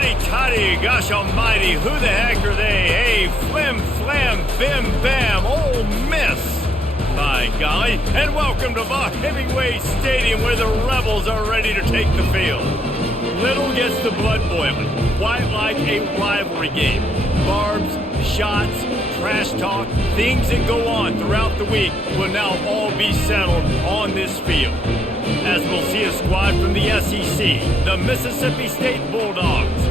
Huddy Tuddy, gosh almighty, who the heck are they? Hey, flim, flam, bim, bam, Ole Miss. By golly, and welcome to Buck Hemingway Stadium where the Rebels are ready to take the field. Little gets the blood boiling, quite like a rivalry game. Barbs, shots, trash talk, things that go on throughout the week will now all be settled on this field. As we'll see a squad from the SEC, the Mississippi State Bulldogs,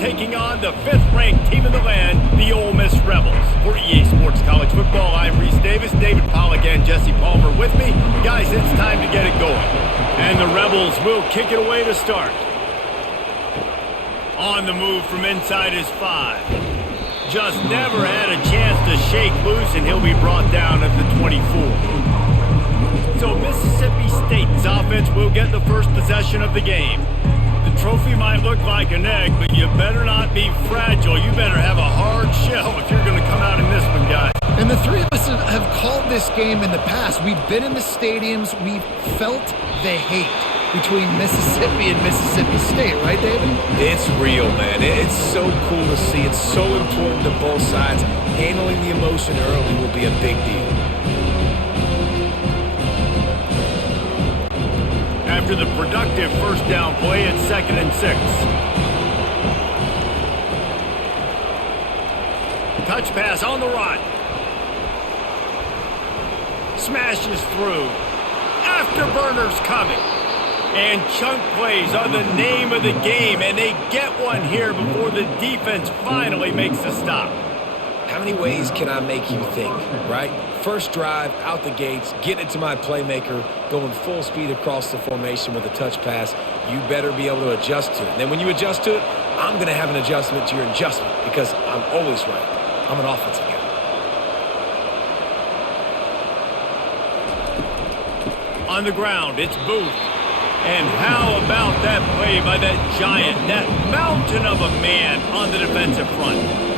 taking on the 5th-ranked team in the land, the Ole Miss Rebels. For EA Sports College Football, I'm Reese Davis, David Pollack, and Jesse Palmer with me. Guys, it's time to get it going. And the Rebels will kick it away to start. On the move from inside is 5. Just never had a chance to shake loose, and he'll be brought down at the 24. So Mississippi State's offense will get the first possession of the game. The trophy might look like an egg, but you better not be fragile. You better have a hard shell if you're going to come out in this one, guys. And the three of us have called this game in the past. We've been in the stadiums. We've felt the hate between Mississippi and Mississippi State, right, David? It's real, man. It's so cool to see. It's so important to both sides. Handling the emotion early will be a big deal. After the productive first down play, it's 2nd and 6. Touch pass on the run. Smashes through. Afterburners coming. And chunk plays are the name of the game, and they get one here before the defense finally makes the stop. How many ways can I make you think, right? First drive, out the gates, getting it to my playmaker, going full speed across the formation with a touch pass. You better be able to adjust to it. And then when you adjust to it, I'm going to have an adjustment to your adjustment because I'm always right. I'm an offensive guy. On the ground, it's Booth. And how about that play by that giant, that mountain of a man on the defensive front?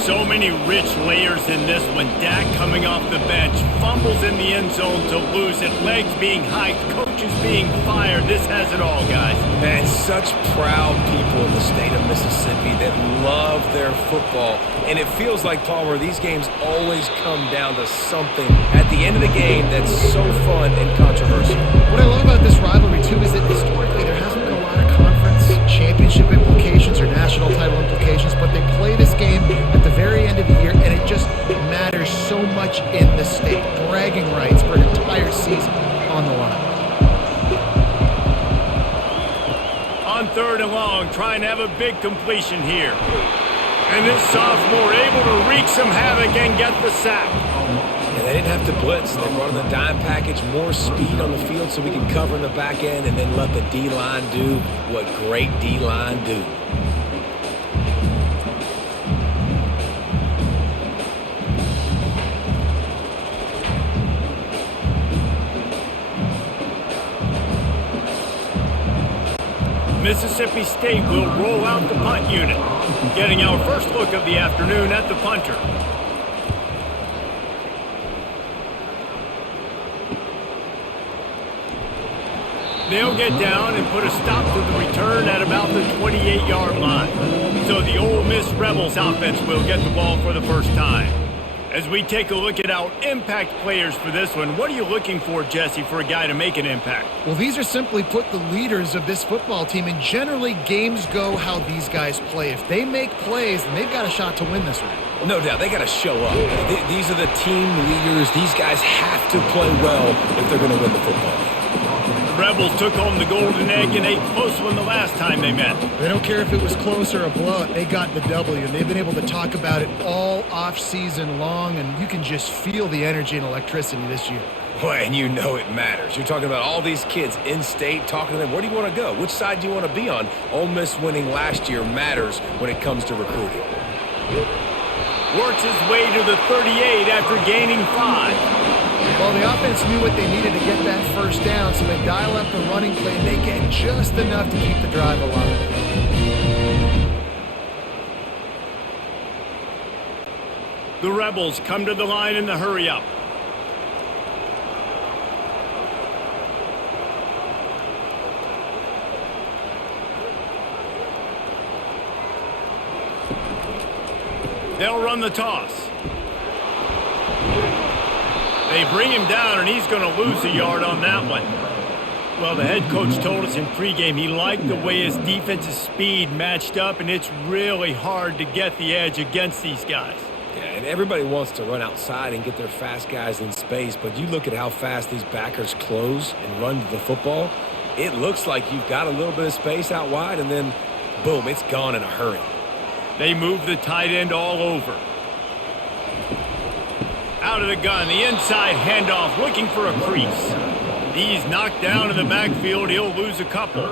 So many rich layers in this one. Dak coming off the bench, fumbles in the end zone to lose it, legs being hiked, coaches being fired. This has it all, guys. And such proud people in the state of Mississippi that love their football. And it feels like, Palmer, these games always come down to something at the end of the game that's so fun and controversial. What I love about this rivalry, too, is that historically there hasn't been a lot of conference championship implications or national title implications, but they play this game at the very end of the year, and it just matters so much in the state. Bragging rights for an entire season on the line. On 3rd and long, trying to have a big completion here. And this sophomore able to wreak some havoc and get the sack. Yeah, they didn't have to blitz. They brought in the dime package, more speed on the field so we can cover in the back end and then let the D-line do what great D-line do. Mississippi State will roll out the punt unit, getting our first look of the afternoon at the punter. They'll get down and put a stop to the return at about the 28-yard line. So the Ole Miss Rebels offense will get the ball for the first time. As we take a look at our impact players for this one, what are you looking for, Jesse, for a guy to make an impact? Well, these are simply put the leaders of this football team, and generally games go how these guys play. If they make plays, then they've got a shot to win this one. No doubt, they got to show up. These are the team leaders. These guys have to play well if they're going to win the football game. The Rebels took home the golden egg in a close one the last time they met. They don't care if it was close or a blowout. They got the W, and they've been able to talk about it all off-season long, and you can just feel the energy and electricity this year. Well, and you know it matters. You're talking about all these kids in state, talking to them. Where do you want to go? Which side do you want to be on? Ole Miss winning last year matters when it comes to recruiting. Works his way to the 38 after gaining 5. Well, the offense knew what they needed to get that first down, so they dial up the running play, and they get just enough to keep the drive alive. The Rebels come to the line in the hurry-up. They'll run the toss. They bring him down, and he's going to lose a yard on that one. Well, the head coach told us in pregame he liked the way his defensive speed matched up, and it's really hard to get the edge against these guys. Yeah, and everybody wants to run outside and get their fast guys in space, but you look at how fast these backers close and run to the football, it looks like you've got a little bit of space out wide, and then, boom, it's gone in a hurry. They move the tight end all over. Out of the gun, the inside handoff, looking for a crease. He's knocked down in the backfield. He'll lose a couple.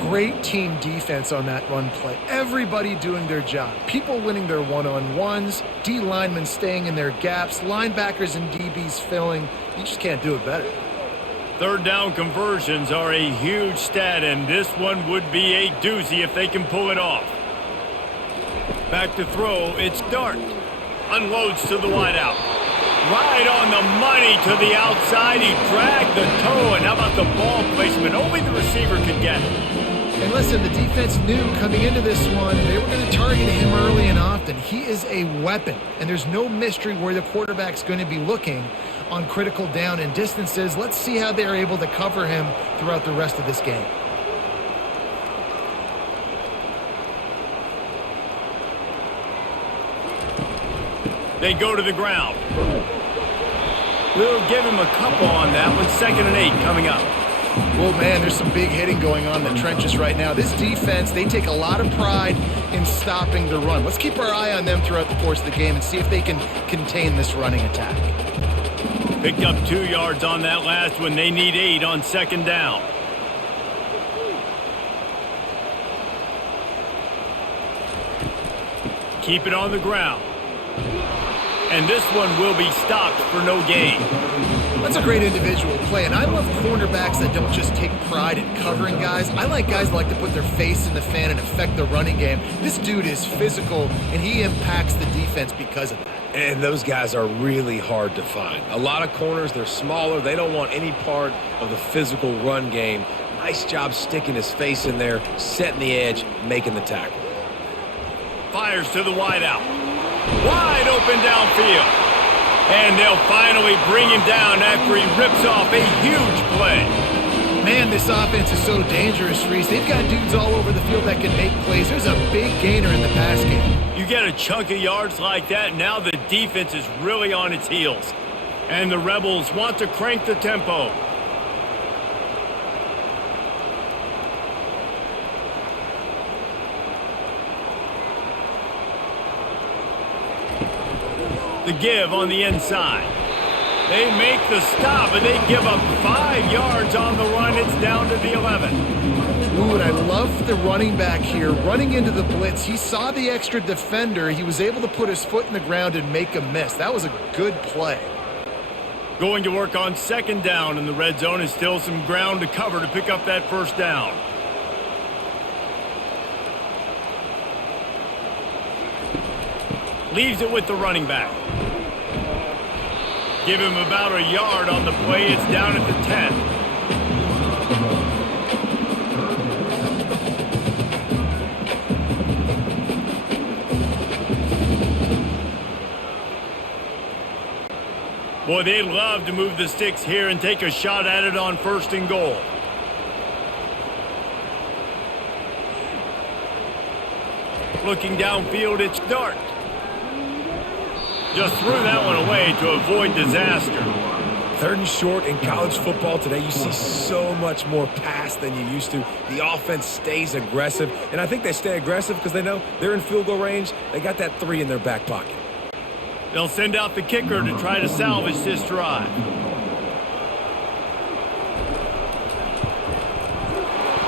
Great team defense on that run play. Everybody doing their job. People winning their one-on-ones, D linemen staying in their gaps, linebackers and DBs filling. You just can't do it better. Third down conversions are a huge stat, and this one would be a doozy if they can pull it off. Back to throw, it's Dart. Unloads to the wideout. Right on the money to the outside. He dragged the toe, and how about the ball placement? Only the receiver could get it. And listen, the defense knew coming into this one, they were going to target him early and often. He is a weapon, and there's no mystery where the quarterback's going to be looking on critical down and distances. Let's see how they're able to cover him throughout the rest of this game. They go to the ground. We'll give him a couple on that one. 2nd and 8 coming up. Well, man, there's some big hitting going on in the trenches right now. This defense, they take a lot of pride in stopping the run. Let's keep our eye on them throughout the course of the game and see if they can contain this running attack. Picked up 2 yards on that last one. They need 8 on 2nd down. Keep it on the ground. And this one will be stopped for no gain. That's a great individual play, and I love cornerbacks that don't just take pride in covering guys. I like guys that like to put their face in the fan and affect the running game. This dude is physical, and he impacts the defense because of that. And those guys are really hard to find. A lot of corners, they're smaller. They don't want any part of the physical run game. Nice job sticking his face in there, setting the edge, making the tackle. Fires to the wideout. Wide open downfield. And they'll finally bring him down after he rips off a huge play. Man, this offense is so dangerous, Reese. They've got dudes all over the field that can make plays. There's a big gainer in the pass game. You get a chunk of yards like that, now the defense is really on its heels. And the Rebels want to crank the tempo. The give on the inside. They make the stop, and they give up 5 yards on the run. It's down to the 11. Ooh, and I love the running back here. Running into the blitz, he saw the extra defender. He was able to put his foot in the ground and make a miss. That was a good play. Going to work on 2nd down in the red zone, is still some ground to cover to pick up that 1st down. Leaves it with the running back. Give him about a yard on the play. It's down at the 10. Boy, they'd love to move the sticks here and take a shot at it on 1st and goal. Looking downfield, it's Dart. Just threw that one away to avoid disaster. 3rd and short in college football today, you see so much more pass than you used to. The offense stays aggressive, and I think they stay aggressive because they know they're in field goal range. They got that 3 in their back pocket. They'll send out the kicker to try to salvage this drive.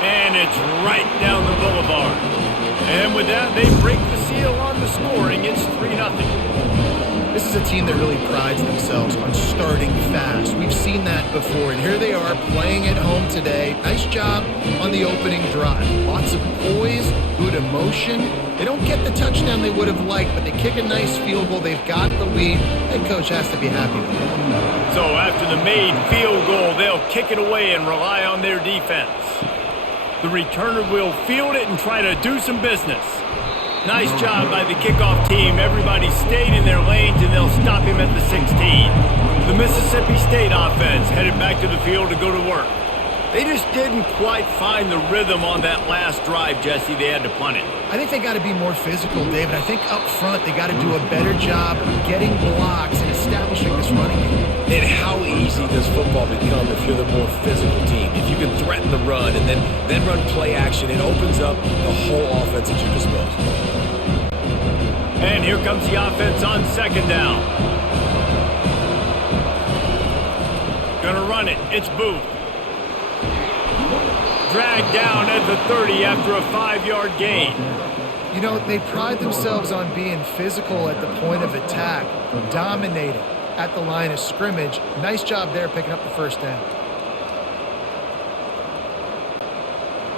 And it's right down the boulevard. And with that, they break the seal on the scoring. It's 3-0. This is a team that really prides themselves on starting fast. We've seen that before, and here they are playing at home today. Nice job on the opening drive. Lots of poise, good emotion. They don't get the touchdown they would have liked, but they kick a nice field goal. They've got the lead. Head coach has to be happy with it. So after the made field goal, they'll kick it away and rely on their defense. The returner will field it and try to do some business. Nice job by the kickoff team. Everybody stayed in their lanes, and they'll stop him at the 16. The Mississippi State offense headed back to the field to go to work. They just didn't quite find the rhythm on that last drive, Jesse. They had to punt it. I think they got to be more physical, David. I think up front they got to do a better job getting blocks and establishing this running game. And how easy does football become if you're the more physical team? If you can threaten the run and then run play action, it opens up the whole offense at your disposal. And here comes the offense on second down. Gonna run it. It's Booth. Dragged down at the 30 after a 5-yard gain. You know, they pride themselves on being physical at the point of attack, dominating at the line of scrimmage. Nice job there picking up the first down.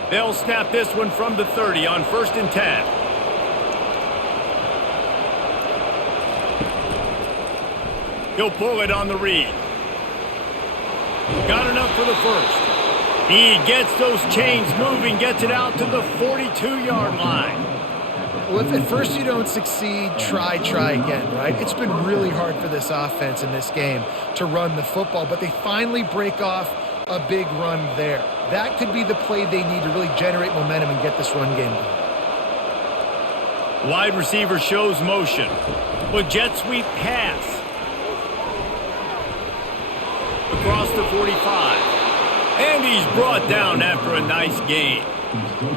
They'll snap this one from the 30 on 1st and 10. He'll pull it on the read. Got enough for the first. He gets those chains moving, gets it out to the 42-yard line. Well, if at first you don't succeed, try again, right? It's been really hard for this offense in this game to run the football, but they finally break off a big run there. That could be the play they need to really generate momentum and get this run game going. Wide receiver shows motion. With jet sweep pass. Across the 45. And he's brought down after a nice gain.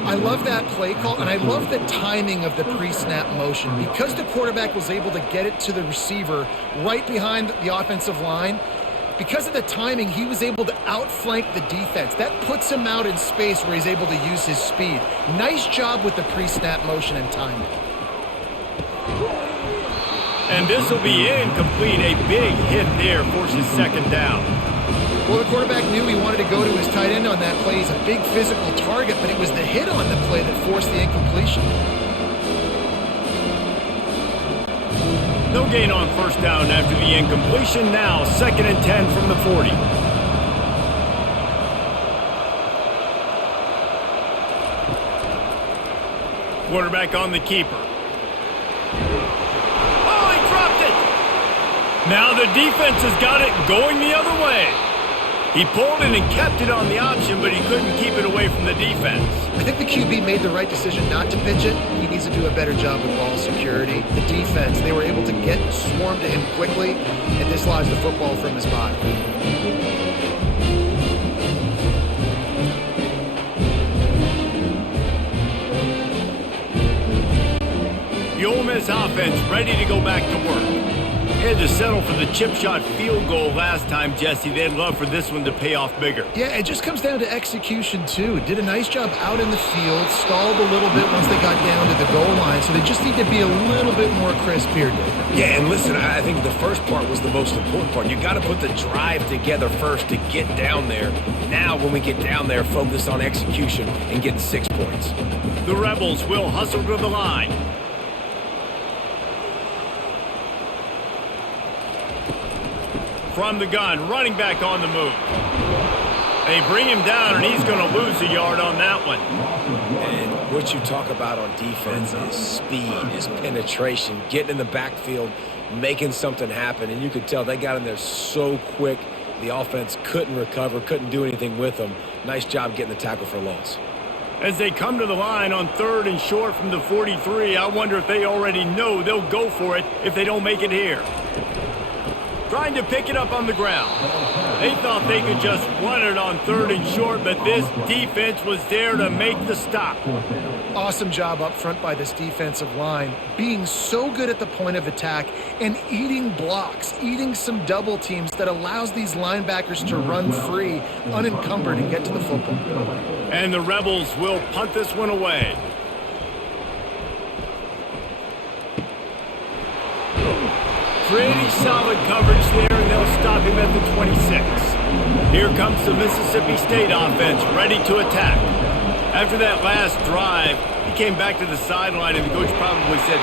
I love that play call, and I love the timing of the pre-snap motion. Because the quarterback was able to get it to the receiver right behind the offensive line, because of the timing, he was able to outflank the defense. That puts him out in space where he's able to use his speed. Nice job with the pre-snap motion and timing. And this will be incomplete. A big hit there forces second down. Well, the quarterback knew he wanted to go to his tight end on that play. He's a big physical target, but it was the hit on the play that forced the incompletion. No gain on first down after the incompletion. Now 2nd and 10 from the 40. Quarterback on the keeper. Oh, he dropped it! Now the defense has got it going the other way. He pulled it and kept it on the option, but he couldn't keep it away from the defense. I think the QB made the right decision not to pitch it. He needs to do a better job with ball security. The defense, they were able to get swarmed to him quickly and dislodge the football from his body. The Ole Miss offense ready to go back to work. They had to settle for the chip shot field goal last time, Jesse. They'd love for this one to pay off bigger. Yeah, it just comes down to execution, too. Did a nice job out in the field, stalled a little bit once they got down to the goal line, so they just need to be a little bit more crisp here, David. Yeah, and listen, I think the first part was the most important part. You got to put the drive together first to get down there. Now, when we get down there, focus on execution and getting 6 points. The Rebels will hustle to the line. From the gun, running back on the move. They bring him down, and he's going to lose a yard on that one. And what you talk about on defense is speed, is penetration, getting in the backfield, making something happen. And you could tell they got in there so quick, the offense couldn't recover, couldn't do anything with them. Nice job getting the tackle for loss. As they come to the line on 3rd and short from the 43, I wonder if they already know they'll go for it if they don't make it here. Trying to pick it up on the ground. They thought they could just run it on 3rd and short, but this defense was there to make the stop. Awesome job up front by this defensive line, being so good at the point of attack and eating blocks, eating some double teams that allows these linebackers to run free, unencumbered, and get to the football. And the Rebels will punt this one away. Pretty solid coverage there, and they'll stop him at the 26. Here comes the Mississippi State offense, ready to attack. After that last drive, he came back to the sideline, and the coach probably said,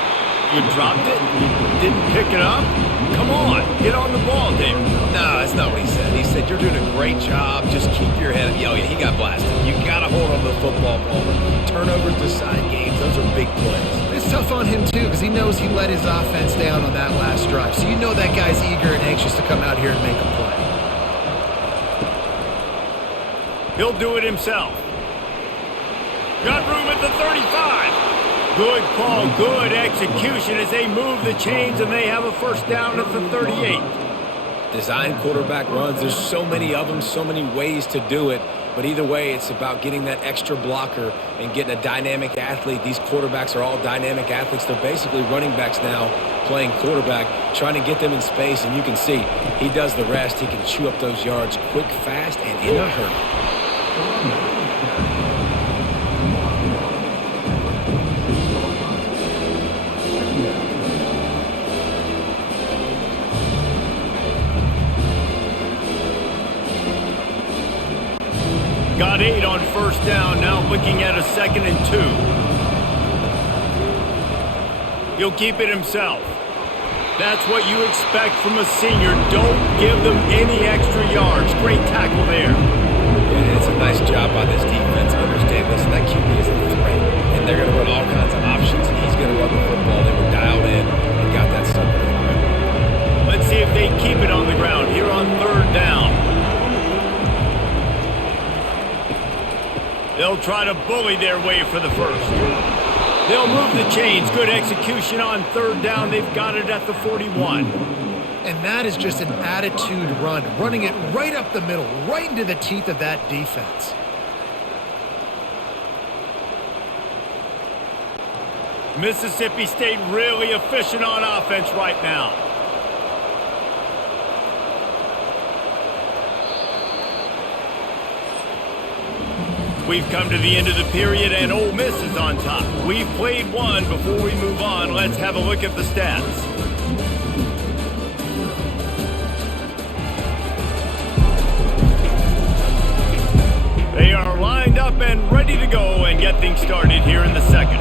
"You dropped it? You didn't pick it up? Come on, get on the ball, David." No, that's not what he said. He said, "You're doing a great job. Just keep your head up." Oh, yeah, he got blasted. You got to hold on to the football ball. Turnovers decide games. Those are big plays. This it's tough on him, too, because he knows he let his offense down on that last drive. So you know that guy's eager and anxious to come out here and make a play. He'll do it himself. Got room at the 35. Good call, good execution as they move the chains and they have a first down at the 38. Design quarterback runs. There's so many of them, so many ways to do it. But either way, it's about getting that extra blocker and getting a dynamic athlete. These quarterbacks are all dynamic athletes. They're basically running backs now playing quarterback, trying to get them in space. And you can see he does the rest. He can chew up those yards quick, fast, and in a hurry. Got 8 on first down, now looking at a 2nd and 2. He'll keep it himself. That's what you expect from a senior. Don't give them any extra yards. Great tackle there. Yeah, it's a nice job by this defense. Understand, listen, that QB is a threat, and they're going to run all kinds of options, and he's going to run the football. They were dialed in and got that stuff in the ground. Let's see if they keep it on the ground here on 3rd down. They'll try to bully their way for the first. They'll move the chains. Good execution on 3rd down. They've got it at the 41. And that is just an attitude run, running it right up the middle, right into the teeth of that defense. Mississippi State really efficient on offense right now. We've come to the end of the period, and Ole Miss is on top. We've played one. Before we move on, let's have a look at the stats. They are lined up and ready to go and get things started here in the 2nd.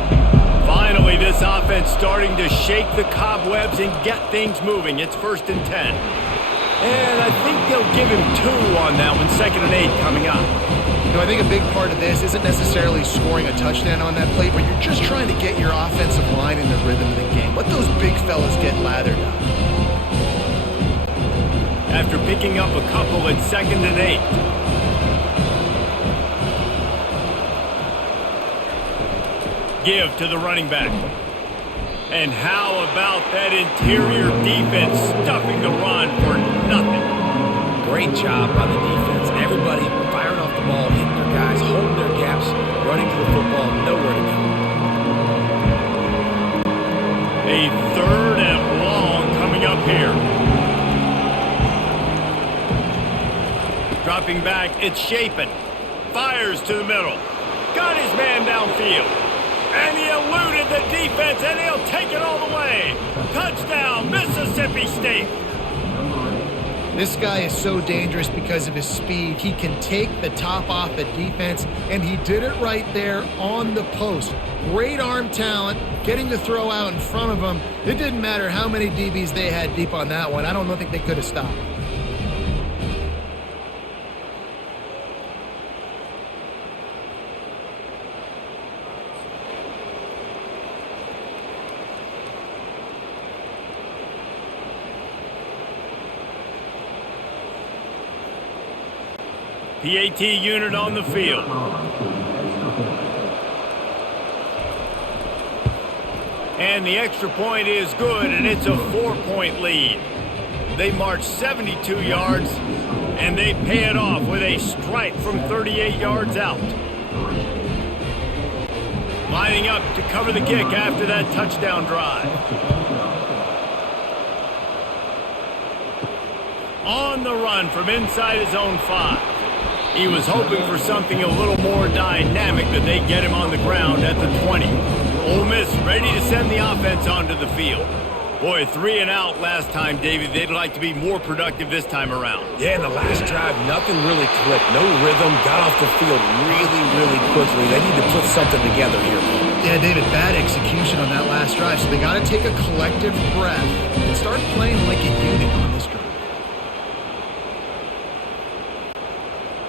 Finally, this offense starting to shake the cobwebs and get things moving. It's 1st and 10. And I think they'll give him 2 on that one. 2nd and 8 coming up. You know, I think a big part of this isn't necessarily scoring a touchdown on that play, but you're just trying to get your offensive line in the rhythm of the game. Let those big fellas get lathered up. After picking up a couple at 2nd and 8. Give to the running back. And how about that interior defense stuffing the run for nothing? Great job by the defense. Everybody firing off the ball, hitting their guys, holding their gaps, running to the football, nowhere to go. A 3rd and long coming up here. Dropping back, it's Shapen. Fires to the middle. Got his man downfield. And he eluded the defense, and he'll take it all the way. Touchdown, Mississippi State. This guy is so dangerous because of his speed. He can take the top off the defense, and he did it right there on the post. Great arm talent, getting the throw out in front of him. It didn't matter how many DBs they had deep on that one. I don't think they could have stopped. PAT unit on the field. And the extra point is good, and it's a 4-point lead. They march 72 yards, and they pay it off with a strike from 38 yards out. Lining up to cover the kick after that touchdown drive. On the run from inside his own 5. He was hoping for something a little more dynamic, that they get him on the ground at the 20. Ole Miss ready to send the offense onto the field. Boy, 3 and out last time, David. They'd like to be more productive this time around. Yeah, in the last drive, nothing really clicked. No rhythm, got off the field really quickly. They need to put something together here. Yeah, David, bad execution on that last drive, so they got to take a collective breath and start playing like a unit on this drive.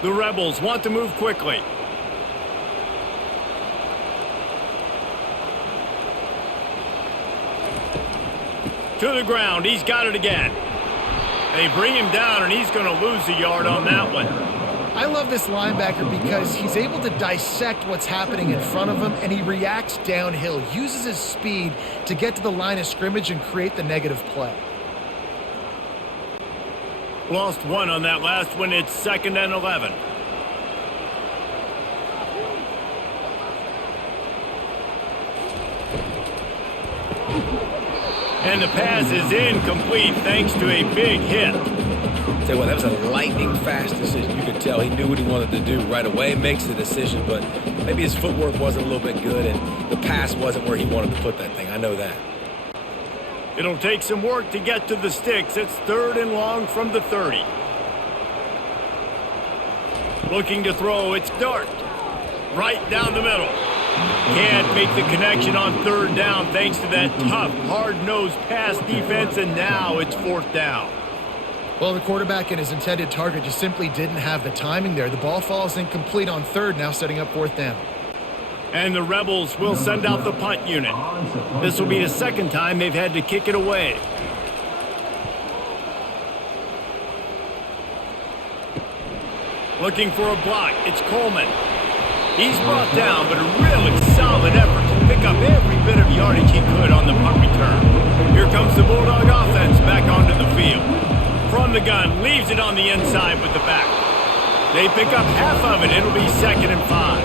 The Rebels want to move quickly. To the ground. He's got it again. They bring him down, and he's going to lose a yard on that one. I love this linebacker because he's able to dissect what's happening in front of him, and he reacts downhill, uses his speed to get to the line of scrimmage and create the negative play. Lost one on that last one. It's 2nd and 11. And the pass is incomplete thanks to a big hit. Tell you what, that was a lightning-fast decision. You could tell he knew what he wanted to do right away. Makes the decision, but maybe his footwork wasn't a little bit good, and the pass wasn't where he wanted to put that thing. I know that. It'll take some work to get to the sticks. It's 3rd and long from the 30. Looking to throw. It's Dart. Right down the middle. Can't make the connection on 3rd down thanks to that tough, hard-nosed pass defense, and now it's 4th down. Well, the quarterback and his intended target just simply didn't have the timing there. The ball falls incomplete on 3rd, now setting up 4th down. And the Rebels will send out the punt unit. This will be the 2nd time they've had to kick it away. Looking for a block. It's Coleman. He's brought down, but a really solid effort to pick up every bit of yardage he could on the punt return. Here comes the Bulldog offense back onto the field. From the gun, leaves it on the inside with the back. They pick up half of it. It'll be 2nd and 5.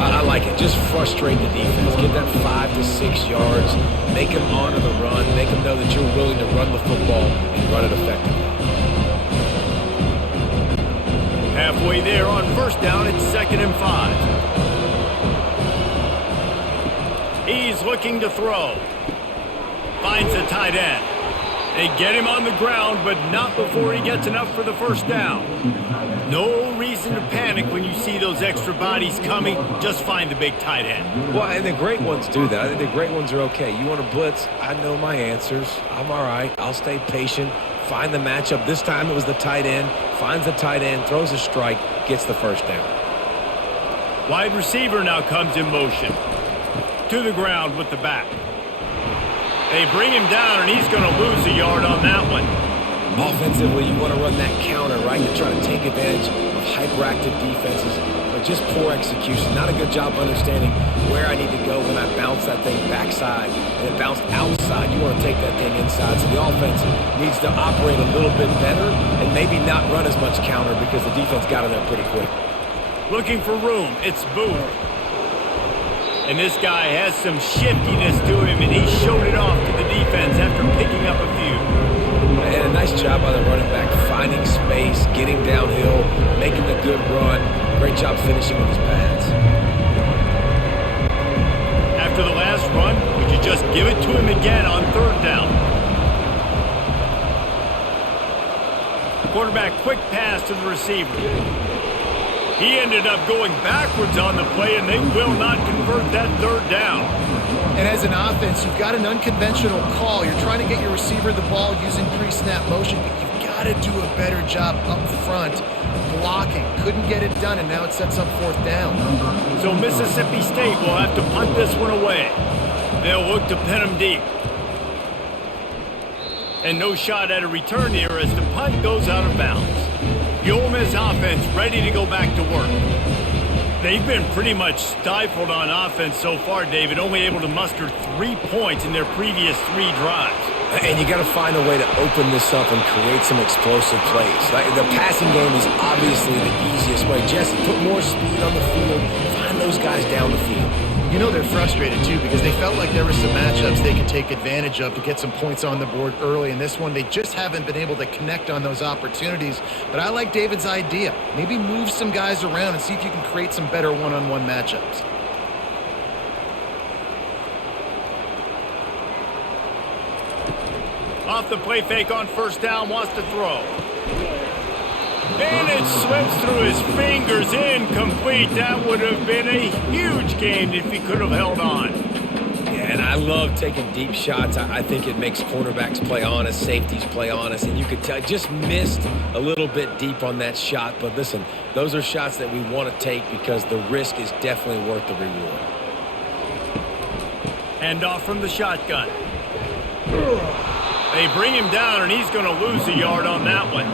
I like it. Just frustrate the defense. Get that 5 to 6 yards. Make them honor the run. Make them know that you're willing to run the football and run it effectively. Halfway there on 1st down, it's 2nd and 5. He's looking to throw. Finds a tight end. They get him on the ground, but not before he gets enough for the 1st down. No reason to panic when you see those extra bodies coming. Just find the big tight end. Well, and the great ones do that. I think the great ones are okay. You want to blitz? I know my answers. I'm all right. I'll stay patient. Find the matchup. This time it was the tight end. Finds the tight end, throws a strike, gets the 1st down. Wide receiver now comes in motion. To the ground with the back. They bring him down, and he's going to lose a yard on that one. Offensively, you want to run that counter, right, to try to take advantage of hyperactive defenses, but just poor execution. Not a good job understanding where I need to go when I bounce that thing backside and it bounced outside. You want to take that thing inside, so the offense needs to operate a little bit better and maybe not run as much counter because the defense got in there pretty quick. Looking for room. It's Booth. And this guy has some shiftiness to him, and he showed it off to the defense after picking up a few. And a nice job by the running back, finding space, getting downhill, making the good run. Great job finishing with his pads. After the last run, would you just give it to him again on 3rd down? Quarterback, quick pass to the receiver. He ended up going backwards on the play, and they will not convert that 3rd down. And as an offense, you've got an unconventional call. You're trying to get your receiver the ball using pre-snap motion, but you've got to do a better job up front blocking. Couldn't get it done, and now it sets up 4th down. So Mississippi State will have to punt this one away. They'll look to pin him deep. And no shot at a return here as the punt goes out of bounds. The Ole Miss offense ready to go back to work. They've been pretty much stifled on offense so far, David, only able to muster 3 points in their previous 3 drives. And you got to find a way to open this up and create some explosive plays. The passing game is obviously the easiest way. Jesse, put more speed on the field. Find those guys down the field. You know they're frustrated, too, because they felt like there were some matchups they could take advantage of to get some points on the board early. In this one, they just haven't been able to connect on those opportunities. But I like David's idea. Maybe move some guys around and see if you can create some better one-on-one matchups. Off the play fake on 1st down, wants to throw. And it slips through his fingers, incomplete. That would have been a huge gain if he could have held on. Yeah, and I love taking deep shots. I think it makes cornerbacks play honest, safeties play honest, and you could tell just missed a little bit deep on that shot. But listen, those are shots that we want to take because the risk is definitely worth the reward. Hand off from the shotgun. They bring him down, and he's going to lose a yard on that one.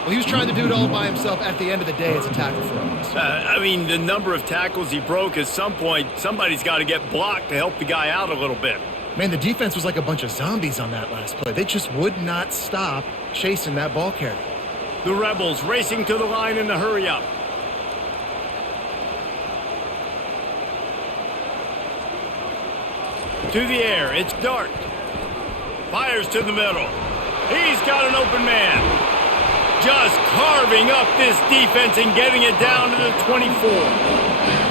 Well, he was trying to do it all by himself. At the end of the day, it's a tackle for Ole Miss. I mean, the number of tackles he broke, at some point, somebody's got to get blocked to help the guy out a little bit. Man, the defense was like a bunch of zombies on that last play. They just would not stop chasing that ball carrier. The Rebels racing to the line in a hurry up. To the air, it's Dart. Fires to the middle. He's got an open man. Just carving up this defense and getting it down to the 24.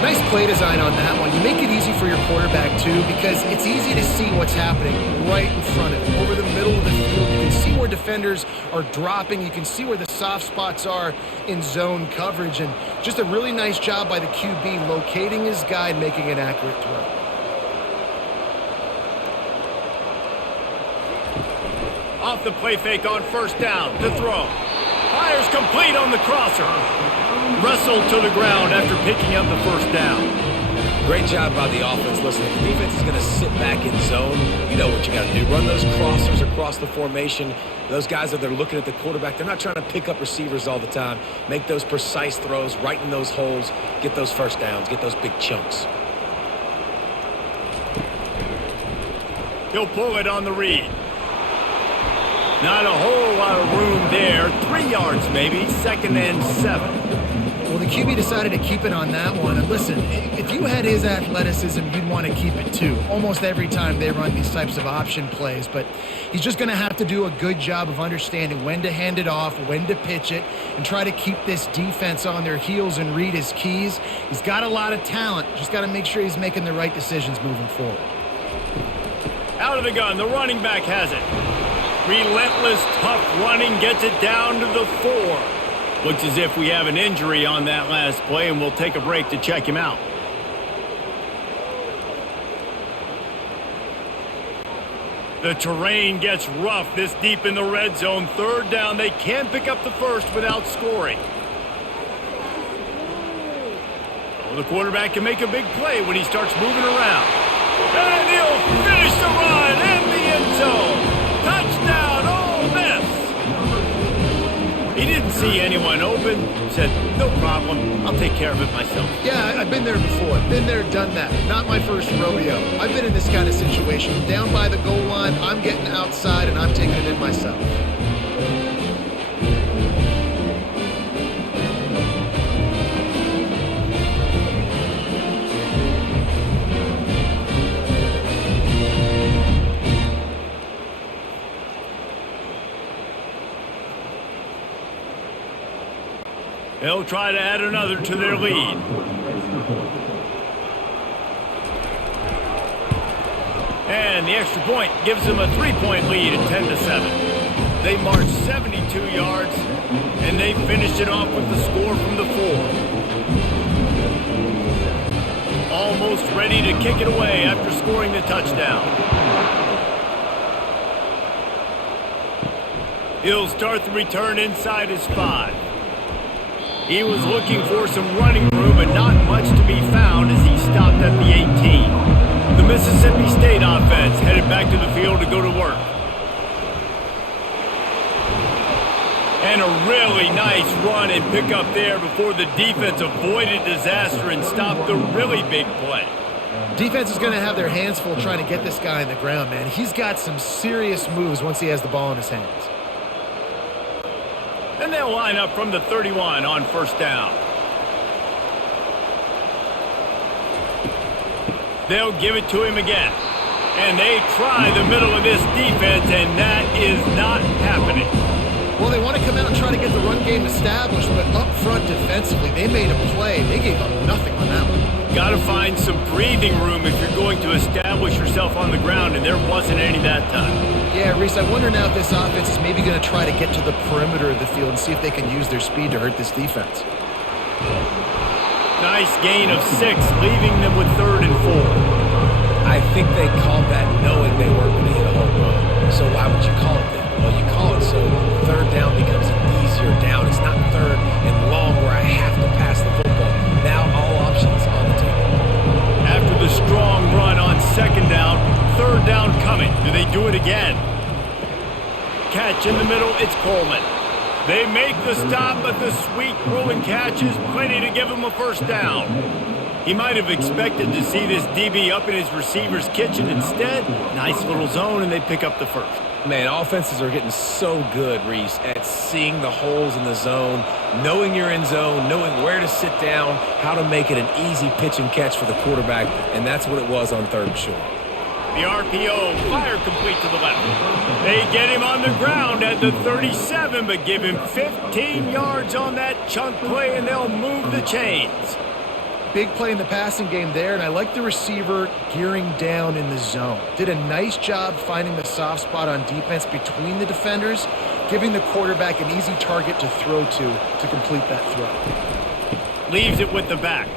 Nice play design on that one. You make it easy for your quarterback, too, because it's easy to see what's happening right in front of him. Over the middle of the field, you can see where defenders are dropping. You can see where the soft spots are in zone coverage. And just a really nice job by the QB locating his guy and making an accurate throw. Off the play fake on first down to throw. Fires complete on the crosser. Wrestled to the ground after picking up the first down. Great job by the offense. Listen, if the defense is going to sit back in zone, you know what you got to do. Run those crossers across the formation. Those guys that they're looking at the quarterback, they're not trying to pick up receivers all the time. Make those precise throws right in those holes. Get those first downs. Get those big chunks. He'll pull it on the read. Not a whole lot of room there. 3 yards maybe. 2nd and 7. Well, the QB decided to keep it on that one. And listen, if you had his athleticism, you'd want to keep it too. Almost every time they run these types of option plays. But he's just going to have to do a good job of understanding when to hand it off, when to pitch it, and try to keep this defense on their heels and read his keys. He's got a lot of talent. Just got to make sure he's making the right decisions moving forward. Out of the gun. The running back has it. Relentless, tough running gets it down to the 4. Looks as if we have an injury on that last play, and we'll take a break to check him out. The terrain gets rough this deep in the red zone. 3rd down. They can't pick up the first without scoring. Oh, the quarterback can make a big play when he starts moving around. And he'll finish the run in the end zone. Touchdown, Ole Miss! He didn't see anyone open. Said, no problem. I'll take care of it myself. Yeah, I've been there before. Been there, done that. Not my first rodeo. I've been in this kind of situation. Down by the goal line, I'm getting outside, and I'm taking it in myself. They'll try to add another to their lead. And the extra point gives them a 3-point lead at 10-7. They marched 72 yards, and they finished it off with the score from the 4. Almost ready to kick it away after scoring the touchdown. He'll start the return inside his 5. He was looking for some running room, but not much to be found as he stopped at the 18. The Mississippi State offense headed back to the field to go to work. And a really nice run and pickup there before the defense avoided disaster and stopped the really big play. Defense is going to have their hands full trying to get this guy on the ground, man. He's got some serious moves once he has the ball in his hands. And they'll line up from the 31 on first down. They'll give it to him again. And they try the middle of this defense, and that is not happening. Well, they want to come out and try to get the run game established, but up front defensively, they made a play. They gave up nothing on that one. Got to find some breathing room if you're going to establish yourself on the ground, and there wasn't any that time. Yeah, Reese, I wonder now if this offense is maybe going to try to get to the perimeter of the field and see if they can use their speed to hurt this defense. Nice gain of 6, leaving them with 3rd and 4. I think they called that knowing they weren't going to hit a home run. So why would you call it that? Well, you call it so 3rd down becomes an easier down. It's not 3rd and long where I have to pass the football. Now all options on the table. After the strong run on 2nd down, 3rd down coming. Do they do it again? catch in the middle. It's Coleman. They make the stop, but the sweet rolling catch is plenty to give him a first down. He might have expected to see this DB up in his receiver's kitchen. Instead, nice little zone, and they pick up the first. Man, offenses are getting so good, Reese, at seeing the holes in the zone, knowing you're in zone, knowing where to sit down, how to make it an easy pitch and catch for the quarterback, and that's what it was on 3rd and short. The RPO, fire complete to the left. They get him on the ground at the 37, but give him 15 yards on that chunk play, and they'll move the chains. Big play in the passing game there, and I like the receiver gearing down in the zone. Did a nice job finding the soft spot on defense between the defenders, giving the quarterback an easy target to throw to complete that throw. Leaves it with the back.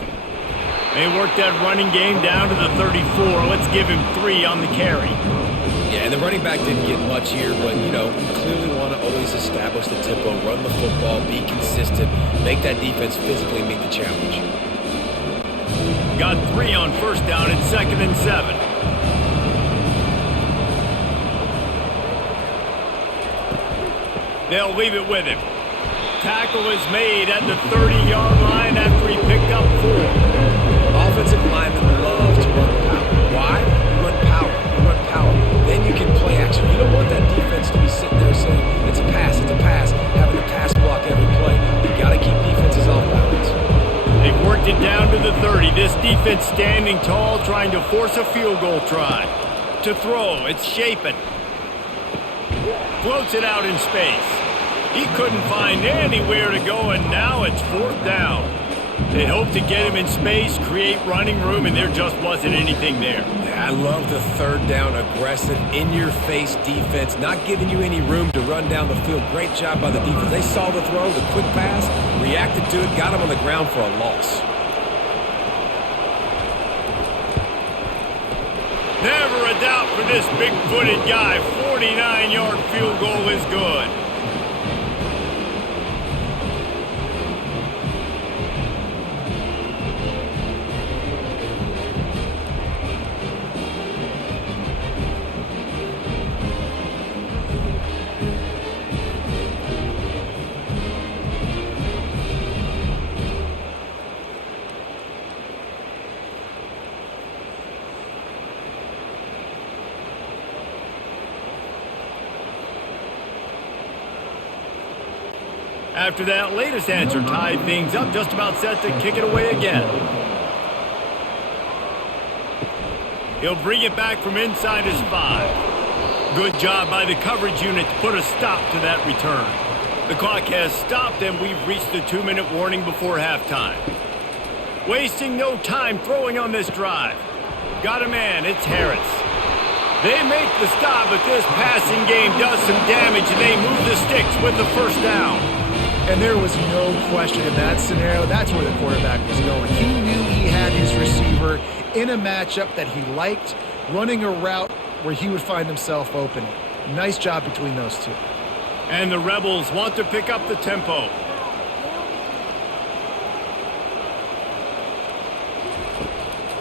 They work that running game down to the 34. Let's give him 3 on the carry. Yeah, and the running back didn't get much here, but, you clearly want to always establish the tempo, run the football, be consistent, make that defense physically meet the challenge. Got 3 on first down at 2nd and 7. They'll leave it with him. Tackle is made at the 30-yard line after he picked up 4. Offensive linemen love to run power. Why? You run power. You run power. Then you can play action. You don't want that defense to be sitting there saying, it's a pass, having to pass block every play. You got to keep defenses off balance. They've worked it down to the 30. This defense standing tall, trying to force a field goal try. To throw, it's Shapen. Floats it out in space. He couldn't find anywhere to go, and now it's 4th down. They hope to get him in space, create running room, and there just wasn't anything there. Yeah, I love the 3rd down, aggressive, in-your-face defense, not giving you any room to run down the field. Great job by the defense. They saw the throw, the quick pass, reacted to it, got him on the ground for a loss. Never a doubt for this big-footed guy. 49-yard field goal is good. After that latest answer tied things up, just about set to kick it away again. He'll bring it back from inside his 5. Good job by the coverage unit to put a stop to that return. The clock has stopped, and we've reached the 2-minute warning before halftime. Wasting no time throwing on this drive. Got a man, it's Harris. They make the stop, but this passing game does some damage, and they move the sticks with the first down. And there was no question in that scenario. That's where the quarterback was going. He knew he had his receiver in a matchup that he liked, running a route where he would find himself open. Nice job between those two. And the Rebels want to pick up the tempo.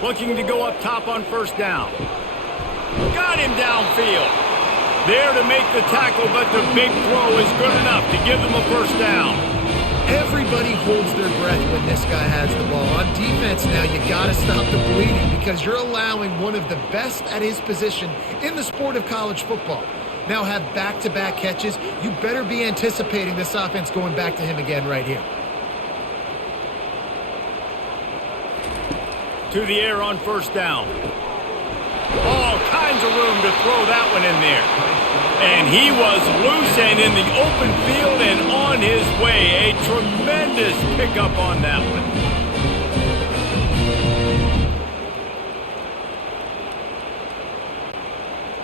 Looking to go up top on first down. Got him downfield. There to make the tackle, but the big throw is good enough to give them a first down. Everybody holds their breath when this guy has the ball. On defense now, you got to stop the bleeding because you're allowing one of the best at his position in the sport of college football. Now have back-to-back catches. You better be anticipating this offense going back to him again right here. To the air on first down. All kinds of room to throw that one in there. And he was loose and in the open field and on his way. A tremendous pickup on that one.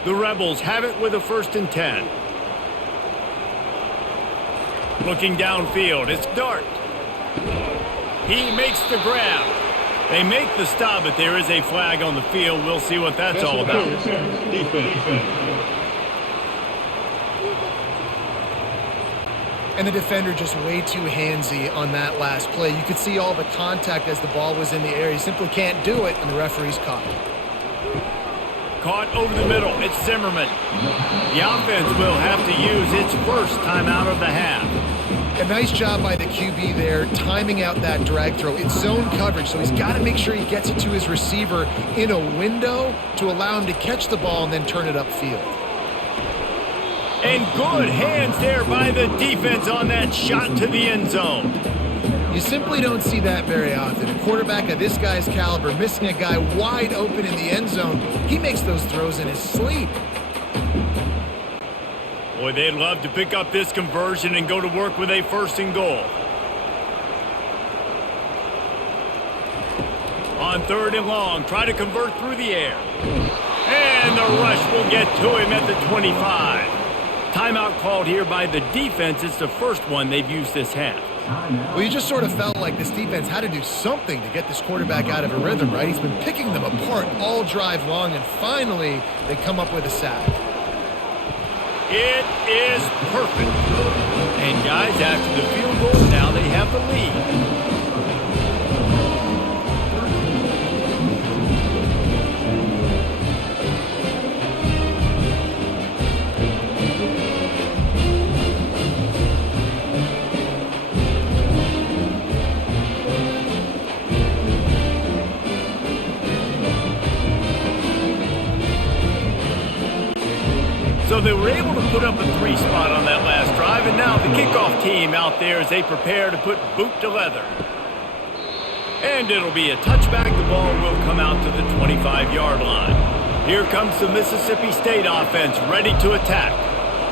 The Rebels have it with a 1st and 10. Looking downfield, it's Dart. He makes the grab. They make the stop, but there is a flag on the field. We'll see what that's all about. And the defender just way too handsy on that last play. You could see all the contact as the ball was in the air. He simply can't do it, and the referee's caught it. caught over the middle. It's Zimmerman. The offense will have to use its first timeout of the half. A nice job by the QB there, timing out that drag throw. It's zone coverage, so he's got to make sure he gets it to his receiver in a window to allow him to catch the ball and then turn it upfield. And good hands there by the defense on that shot to the end zone. You simply don't see that very often. A quarterback of this guy's caliber missing a guy wide open in the end zone. He makes those throws in his sleep. Boy, they'd love to pick up this conversion and go to work with a 1st and goal. On 3rd and long, try to convert through the air. And the rush will get to him at the 25. Timeout called here by the defense. It's the first one they've used this half. Well, you just sort of felt like this defense had to do something to get this quarterback out of a rhythm, right? He's been picking them apart all drive long, and finally they come up with a sack. It is perfect. And guys, after the field goal, now they have the lead. So they were able to put up a 3 spot on that last drive, and now the kickoff team out there as they prepare to put boot to leather. And it'll be a touchback. The ball will come out to the 25-yard line. Here comes the Mississippi State offense ready to attack.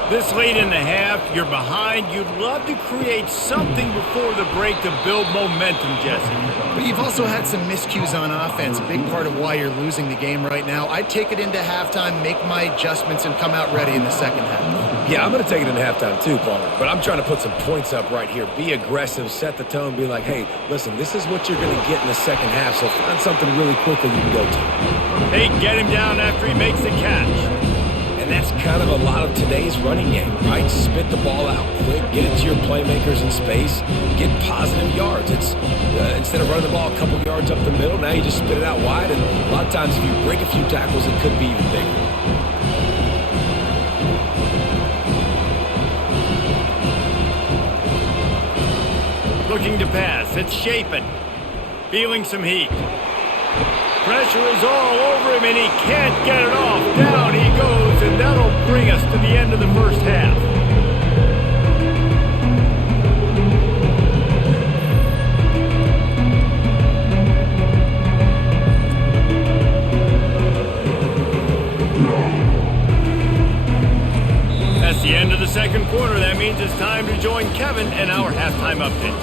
This late in the half, you're behind. You'd love to create something before the break to build momentum, Jesse. But you've also had some miscues on offense, a big part of why you're losing the game right now. I'd take it into halftime, make my adjustments, and come out ready in the second half. Yeah, I'm going to take it into halftime too, Paul. But I'm trying to put some points up right here. Be aggressive, set the tone, be like, hey, listen, this is what you're going to get in the second half, so find something really quickly you can go to. They get him down after he makes the catch. And that's kind of a lot of today's running game, right? Spit the ball out quick, get it to your playmakers in space, get positive yards. It's instead of running the ball a couple yards up the middle, now you just spit it out wide, and a lot of times if you break a few tackles, it could be even bigger. Looking to pass. It's Shapen. Feeling some heat. Pressure is all over him, and he can't get it off. Down he goes, and that'll bring us to the end of the first half. That's the end of the second quarter. That means it's time to join Kevin and our halftime update.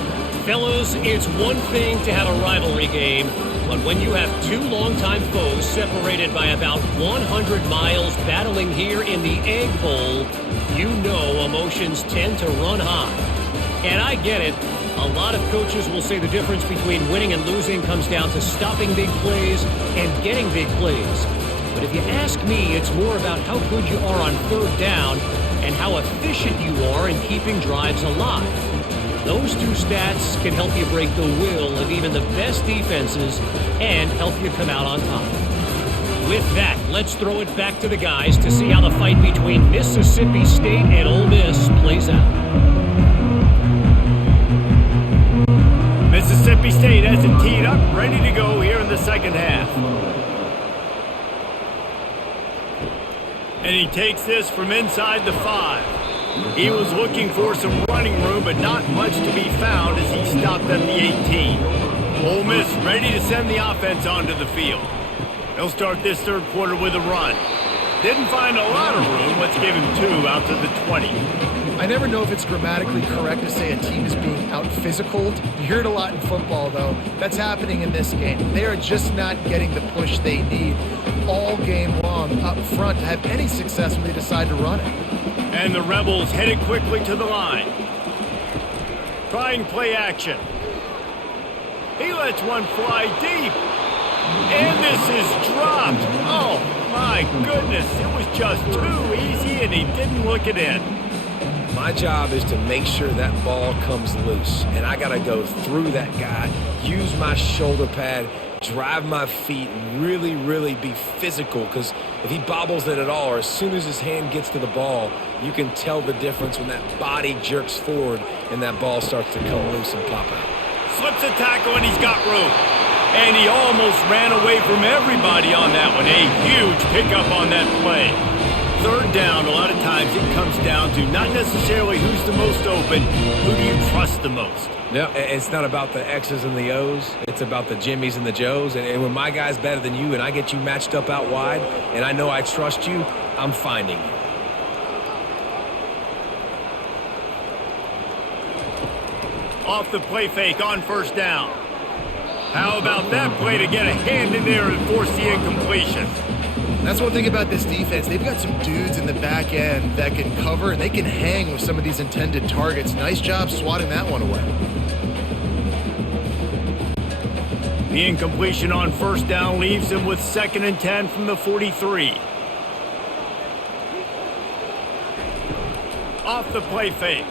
Fellas, it's one thing to have a rivalry game, but when you have two longtime foes separated by about 100 miles battling here in the Egg Bowl, you know emotions tend to run high. And I get it. A lot of coaches will say the difference between winning and losing comes down to stopping big plays and getting big plays. But if you ask me, it's more about how good you are on third down and how efficient you are in keeping drives alive. Those two stats can help you break the will of even the best defenses and help you come out on top. With that, let's throw it back to the guys to see how the fight between Mississippi State and Ole Miss plays out. Mississippi State has it teed up, ready to go here in the second half. And he takes this from inside the 5. He was looking for some running room, but not much to be found as he stopped at the 18. Ole Miss ready to send the offense onto the field. They'll start this third quarter with a run. Didn't find a lot of room. Let's give him 2 out to the 20. I never know if it's grammatically correct to say a team is being out-physicaled. You hear it a lot in football, though. That's happening in this game. They are just not getting the push they need all game long up front to have any success when they decide to run it. And the Rebels headed quickly to the line. Trying play action. He lets one fly deep. And this is dropped. Oh, my goodness. It was just too easy, and he didn't look it in. My job is to make sure that ball comes loose, and I got to go through that guy, use my shoulder pad, drive my feet, and really, really be physical, because if he bobbles it at all, or as soon as his hand gets to the ball, you can tell the difference when that body jerks forward and that ball starts to come loose and pop out. Slips a tackle and he's got room. And he almost ran away from everybody on that one. A huge pickup on that play. Third down, a lot of times it comes down to not necessarily who's the most open, who do you trust the most? Yeah, it's not about the X's and the O's. It's about the Jimmies and the Joes. And when my guy's better than you and I get you matched up out wide and I know I trust you, I'm finding you. Off the play fake on first down. How about that play to get a hand in there and force the incompletion? That's one thing about this defense. They've got some dudes in the back end that can cover, and they can hang with some of these intended targets. Nice job swatting that one away. The incompletion on first down leaves him with 2nd and 10 from the 43. Off the play fake.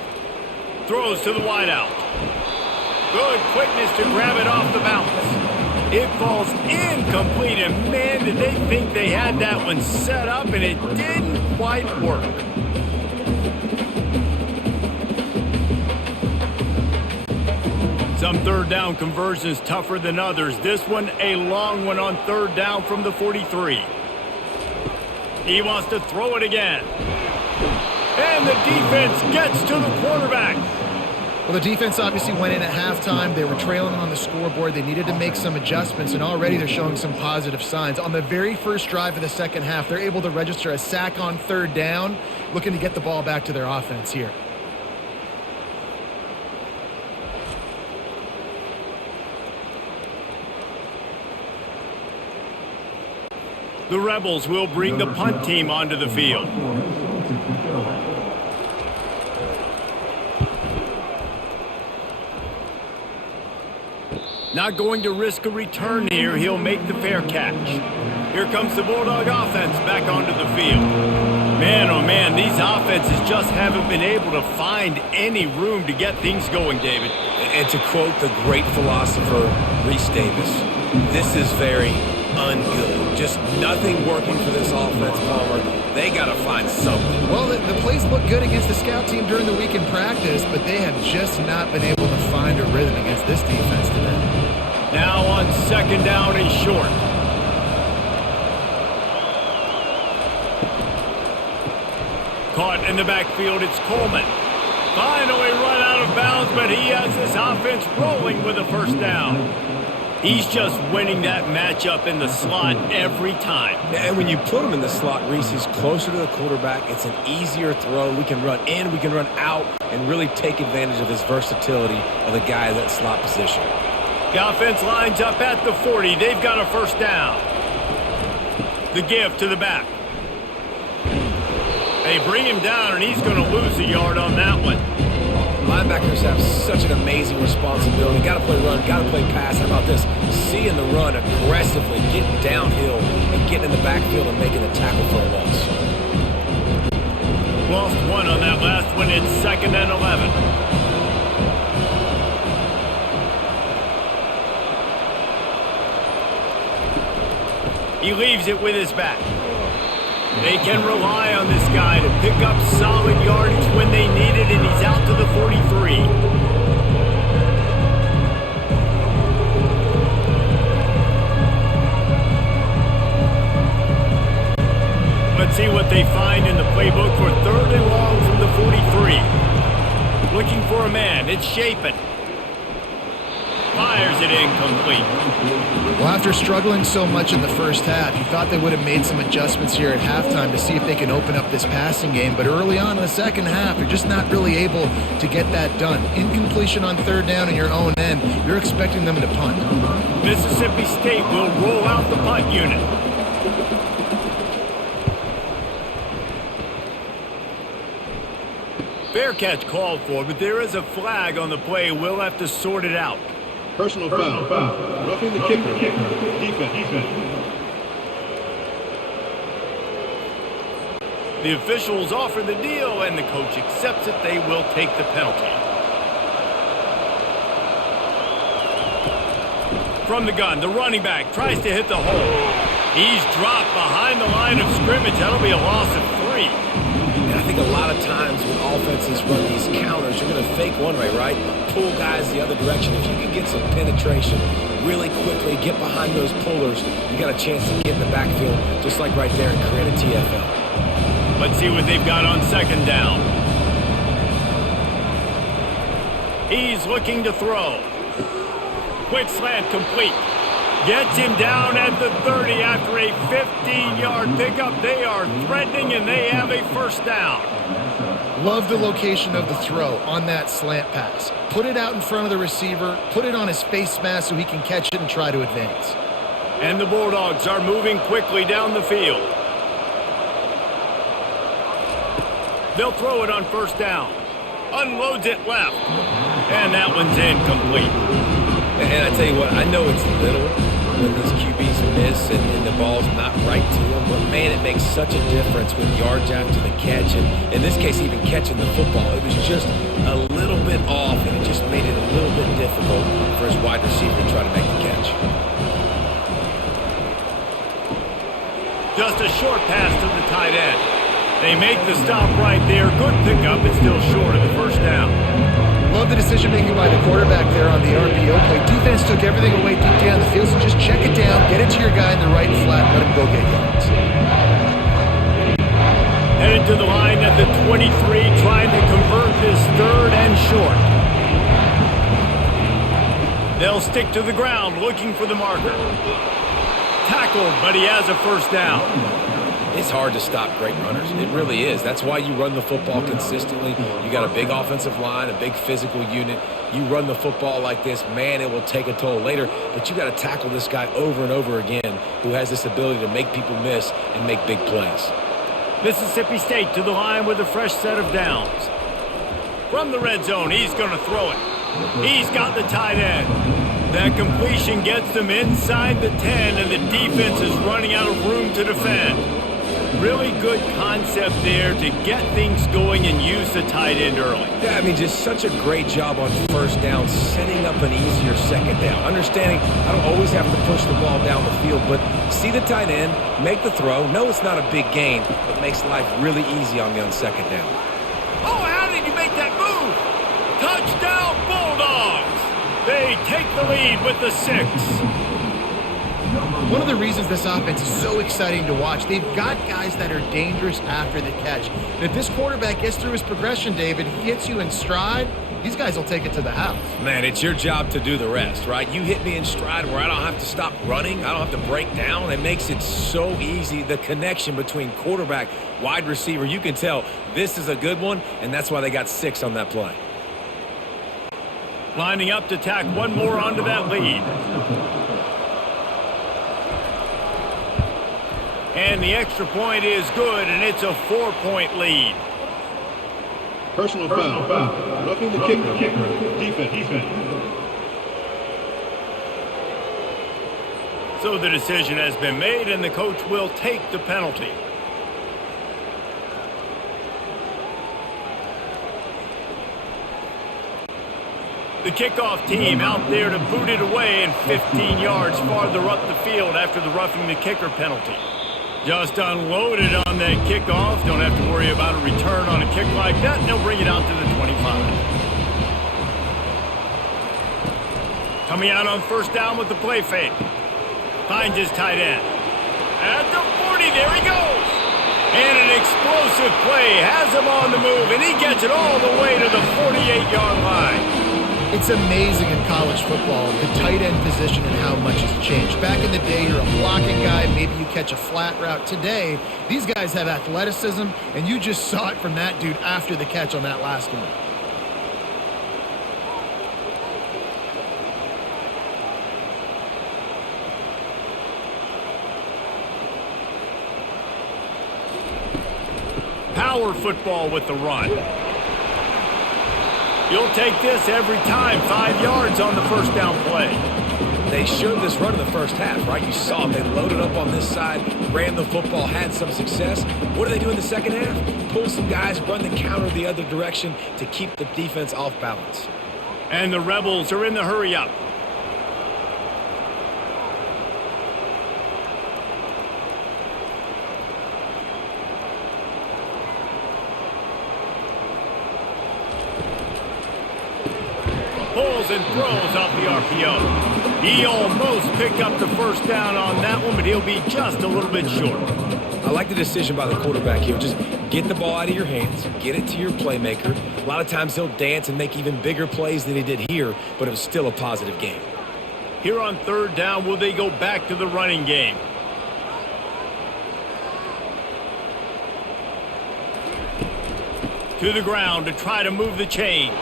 Throws to the wideout. Good quickness to grab it off the bounce. It falls incomplete, and man, did they think they had that one set up, and it didn't quite work. Some third down conversions tougher than others. This one, a long one on third down from the 43. He wants to throw it again. And the defense gets to the quarterback. Well, the defense obviously went in at halftime. They were trailing on the scoreboard. They needed to make some adjustments, and already they're showing some positive signs. On the very first drive of the second half, they're able to register a sack on third down, looking to get the ball back to their offense here. The Rebels will bring the punt team onto the field. Not going to risk a return here. He'll make the fair catch. Here comes the Bulldog offense back onto the field. Man, oh man, these offenses just haven't been able to find any room to get things going, David. And to quote the great philosopher, Reese Davis, this is very ungood. Just nothing working for this offense, Palmer. They got to find something. Well, the plays look good against the scout team during the week in practice, but they have just not been able to find a rhythm against this defense today. Now on 2nd down and short. Caught in the backfield, it's Coleman. Finally run out of bounds, but he has this offense rolling with a first down. He's just winning that matchup in the slot every time. And when you put him in the slot, Reese, he's closer to the quarterback. It's an easier throw. We can run in, we can run out, and really take advantage of his versatility of the guy in that slot position. The offense lines up at the 40. They've got a first down. The give to the back. They bring him down, and he's going to lose a yard on that one. Linebackers have such an amazing responsibility. Got to play run, got to play pass. How about this? Seeing the run aggressively, getting downhill, and getting in the backfield and making the tackle for a loss. Lost one on that last one. It's 2nd and 11. He leaves it with his back. They can rely on this guy to pick up solid yardage when they need it, and he's out to the 43. Let's see what they find in the playbook for 3rd and long from the 43. Looking for a man. It's Chapin. Fires it incomplete. Well, after struggling so much in the first half, you thought they would have made some adjustments here at halftime to see if they can open up this passing game. But early on in the second half, you're just not really able to get that done. Incompletion on third down in your own end, you're expecting them to punt. Mississippi State will roll out the punt unit. Fair catch called for, but there is a flag on the play. We'll have to sort it out. Personal foul. Roughing the kicker. Defense. The officials offer the deal, and the coach accepts it. They will take the penalty. from the gun. The running back tries to hit the hole. He's dropped behind the line of scrimmage. That'll be a loss of 3. And I think a lot of times when offenses run these counters, you're going to fake one way, right? Pull guys the other direction. If you can get some penetration really quickly, get behind those pullers, you got a chance to get in the backfield, just like right there, and create a TFL. Let's see what they've got on second down. He's looking to throw. Quick slant complete. Gets him down at the 30 after a 15-yard pickup. They are threatening, and they have a first down. Love the location of the throw on that slant pass. Put it out in front of the receiver, put it on his face mask so he can catch it and try to advance. And the Bulldogs are moving quickly down the field. They'll throw it on first down. Unloads it left. And that one's incomplete. And I tell you what, I know it's little when these QBs miss and the ball's not right to them, but man, it makes such a difference with yards after the catch. And in this case, even catching the football, it was just a little bit off, and it just made it a little bit difficult for his wide receiver to try to make the catch. Just a short pass to the tight end. They make the stop right there. Good pickup. It's still short of the first down. Love the decision-making by the quarterback there on the RPO play. Defense took everything away deep down the field, so just check it down, get it to your guy in the right flat, let him go get yards. Headed to the line at the 23, trying to convert this third and short. They'll stick to the ground, looking for the marker. Tackled, but he has a first down. It's hard to stop great runners. It really is. That's why you run the football consistently. You got a big offensive line, a big physical unit. You run the football like this, man, it will take a toll later. But you got to tackle this guy over and over again who has this ability to make people miss and make big plays. Mississippi State to the line with a fresh set of downs. From the red zone, he's going to throw it. He's got the tight end. That completion gets them inside the 10, and the defense is running out of room to defend. Really good concept there to get things going and use the tight end early. Yeah, I mean, just such a great job on first down, setting up an easier second down. Understanding I don't always have to push the ball down the field, but see the tight end, make the throw. No, it's not a big gain, but makes life really easy on me on second down. Oh, how did you make that move? Touchdown, Bulldogs! They take the lead with the 6. One of the reasons this offense is so exciting to watch, they've got guys that are dangerous after the catch. And if this quarterback gets through his progression, David, he hits you in stride, these guys will take it to the house. Man, it's your job to do the rest, right? You hit me in stride where I don't have to stop running. I don't have to break down. It makes it so easy. The connection between quarterback, wide receiver, you can tell this is a good one, and that's why they got 6 on that play. Lining up to tack one more onto that lead. And the extra point is good, and it's a 4-point lead. Personal foul. Roughing the kicker. Defense. So the decision has been made, and the coach will take the penalty. The kickoff team out there to boot it away and 15 yards farther up the field after the roughing the kicker penalty. Just unloaded on that kickoff. Don't have to worry about a return on a kick like that, and they'll bring it out to the 25. Coming out on first down with the play fake. Finds his tight end. At the 40, there he goes. And an explosive play has him on the move, and he gets it all the way to the 48-yard line. It's amazing in college football, the tight end position and how much has changed. Back in the day, you're a blocking guy, maybe you catch a flat route. Today, these guys have athleticism, and you just saw it from that dude after the catch on that last one. Power football with the run. You'll take this every time. 5 yards on the first down play. They showed this run in the first half, right? You saw it. They loaded up on this side, ran the football, had some success. What do they do in the second half? Pull some guys, run the counter the other direction to keep the defense off balance. And the Rebels are in the hurry up. pulls and throws off the RPO. He almost picked up the first down on that one, but he'll be just a little bit short. I like the decision by the quarterback here. Just get the ball out of your hands, get it to your playmaker. A lot of times he'll dance and make even bigger plays than he did here, but it was still a positive game. Here on third down, will they go back to the running game? To the ground to try to move the chains.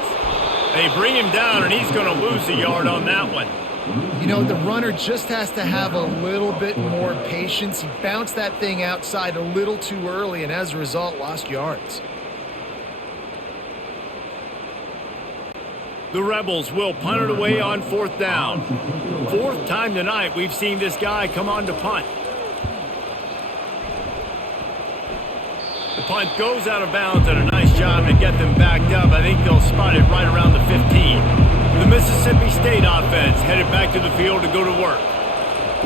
They bring him down, and he's going to lose a yard on that one. You know, the runner just has to have a little bit more patience. He bounced that thing outside a little too early, and as a result, lost yards. The Rebels will punt it away on fourth down. Fourth time tonight we've seen this guy come on to punt. The punt goes out of bounds, and a nice job to get them backed up. I think they'll spot it right around the 15. The Mississippi State offense headed back to the field to go to work.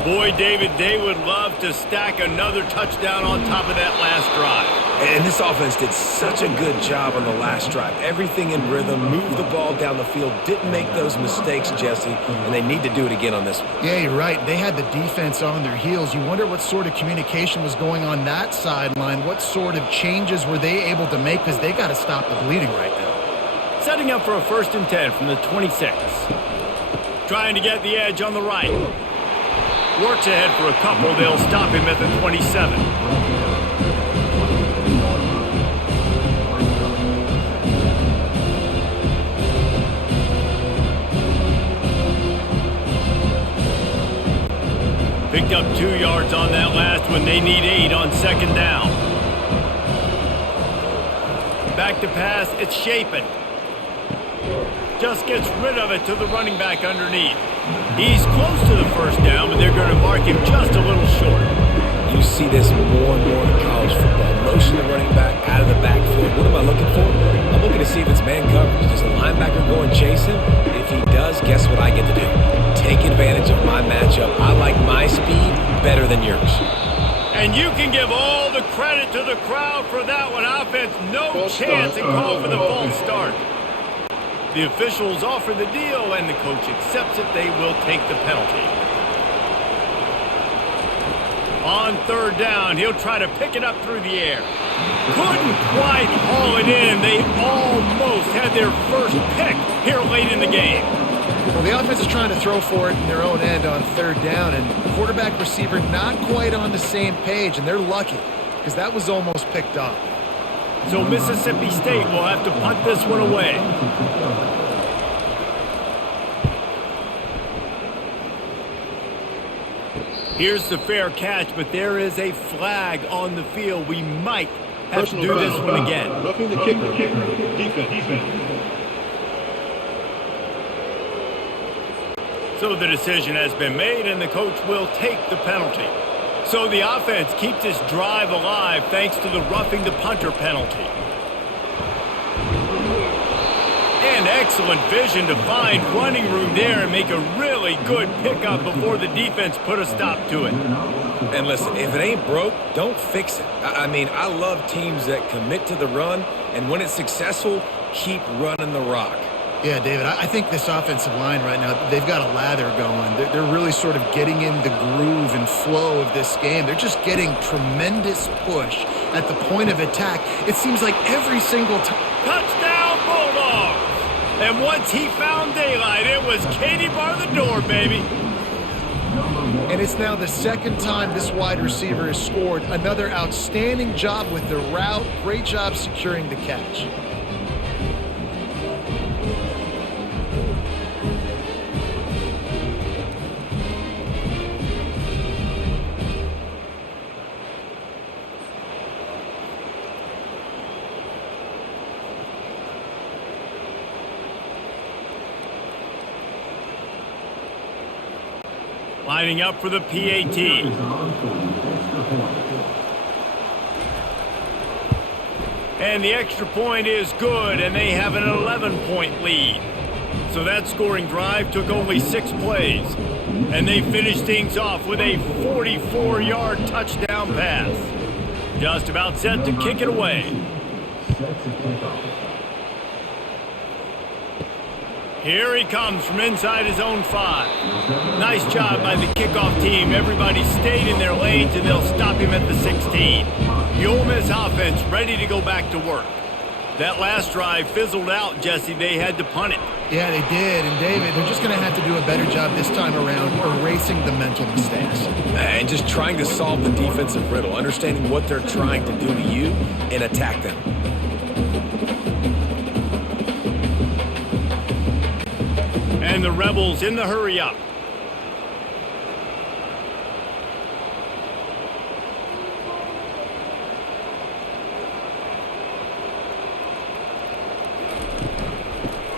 Boy, David, they would love to stack another touchdown on top of that last drive. And this offense did such a good job on the last drive. Everything in rhythm, moved the ball down the field, didn't make those mistakes, Jesse, and they need to do it again on this one. Yeah, you're right. They had the defense on their heels. You wonder what sort of communication was going on that sideline. What sort of changes were they able to make, because they got to stop the bleeding right now. Setting up for a 1st and 10 from the 26. Trying to get the edge on the right. Works ahead for a couple. They'll stop him at the 27. Picked up 2 yards on that last one. They need 8 on 2nd down. Back to pass. It's Shapen. Just gets rid of it to the running back underneath. He's close to the 1st down, but they're going to mark him just a little short. You see this more and more in college football. Motion the running back out of the backfield. What am I looking for? I'm looking to see if it's man coverage. Does the linebacker go and chase him? If he does, guess what I get to do? Take advantage of my matchup. I like my speed better than yours. And you can give all the credit to the crowd for that one. Offense, no chance, and call for the false start. The officials offer the deal, and the coach accepts it. They will take the penalty. On 3rd down, he'll try to pick it up through the air. Couldn't quite haul it in. They almost had their first pick here late in the game. Well, the offense is trying to throw for it in their own end on 3rd down, and quarterback receiver not quite on the same page, and they're lucky because that was almost picked off. So Mississippi State will have to punt this one away. Here's the fair catch, but there is a flag on the field. We might have to do this one again. Roughing the kicker. Defense. So the decision has been made, and the coach will take the penalty. So the offense keeps this drive alive thanks to the roughing the punter penalty. And excellent vision to find running room there and make a really good pickup before the defense put a stop to it. And listen, if it ain't broke, don't fix it. I mean, I love teams that commit to the run, and when it's successful, keep running the rock. Yeah, David, I think this offensive line right now, they've got a lather going. They're really sort of getting in the groove and flow of this game. They're just getting tremendous push at the point of attack. It seems like every single time. Touchdown, Bulldogs! And once he found daylight, it was Katie bar the door, baby. And it's now the 2nd time this wide receiver has scored. Another outstanding job with the route. Great job securing the catch. Lining up for the PAT. And the extra point is good, and they have an 11-point lead. So that scoring drive took only 6 plays. And they finished things off with a 44-yard touchdown pass. Just about set to kick it away. Here he comes from inside his own 5. Nice job by the kickoff team. Everybody stayed in their lanes, and they'll stop him at the 16. The Ole Miss offense ready to go back to work. That last drive fizzled out, Jesse. They had to punt it. Yeah, they did. And, David, they're just going to have to do a better job this time around erasing the mental mistakes. And just trying to solve the defensive riddle, understanding what they're trying to do to you and attack them. And the Rebels in the hurry up.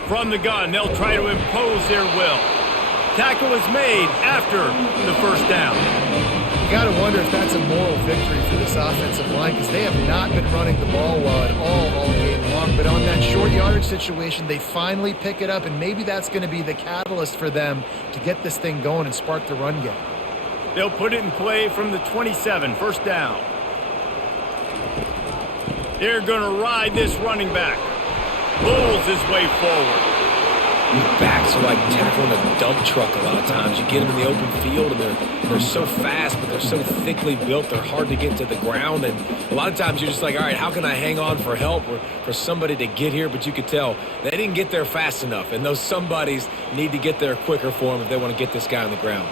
From the gun, they'll try to impose their will. Tackle is made after the first down. You got to wonder if that's a moral victory for this offensive line, because they have not been running the ball well at all game long. But on that short yardage situation, they finally pick it up, and maybe that's going to be the catalyst for them to get this thing going and spark the run game. They'll put it in play from the 27, first down. They're going to ride this running back. Pulls his way forward. These backs are like tackling a dump truck a lot of times. You get them in the open field, and they're so fast, but they're so thickly built, they're hard to get to the ground. And a lot of times you're just like, all right, how can I hang on for help or for somebody to get here? But you could tell they didn't get there fast enough, and those somebodies need to get there quicker for them if they want to get this guy on the ground.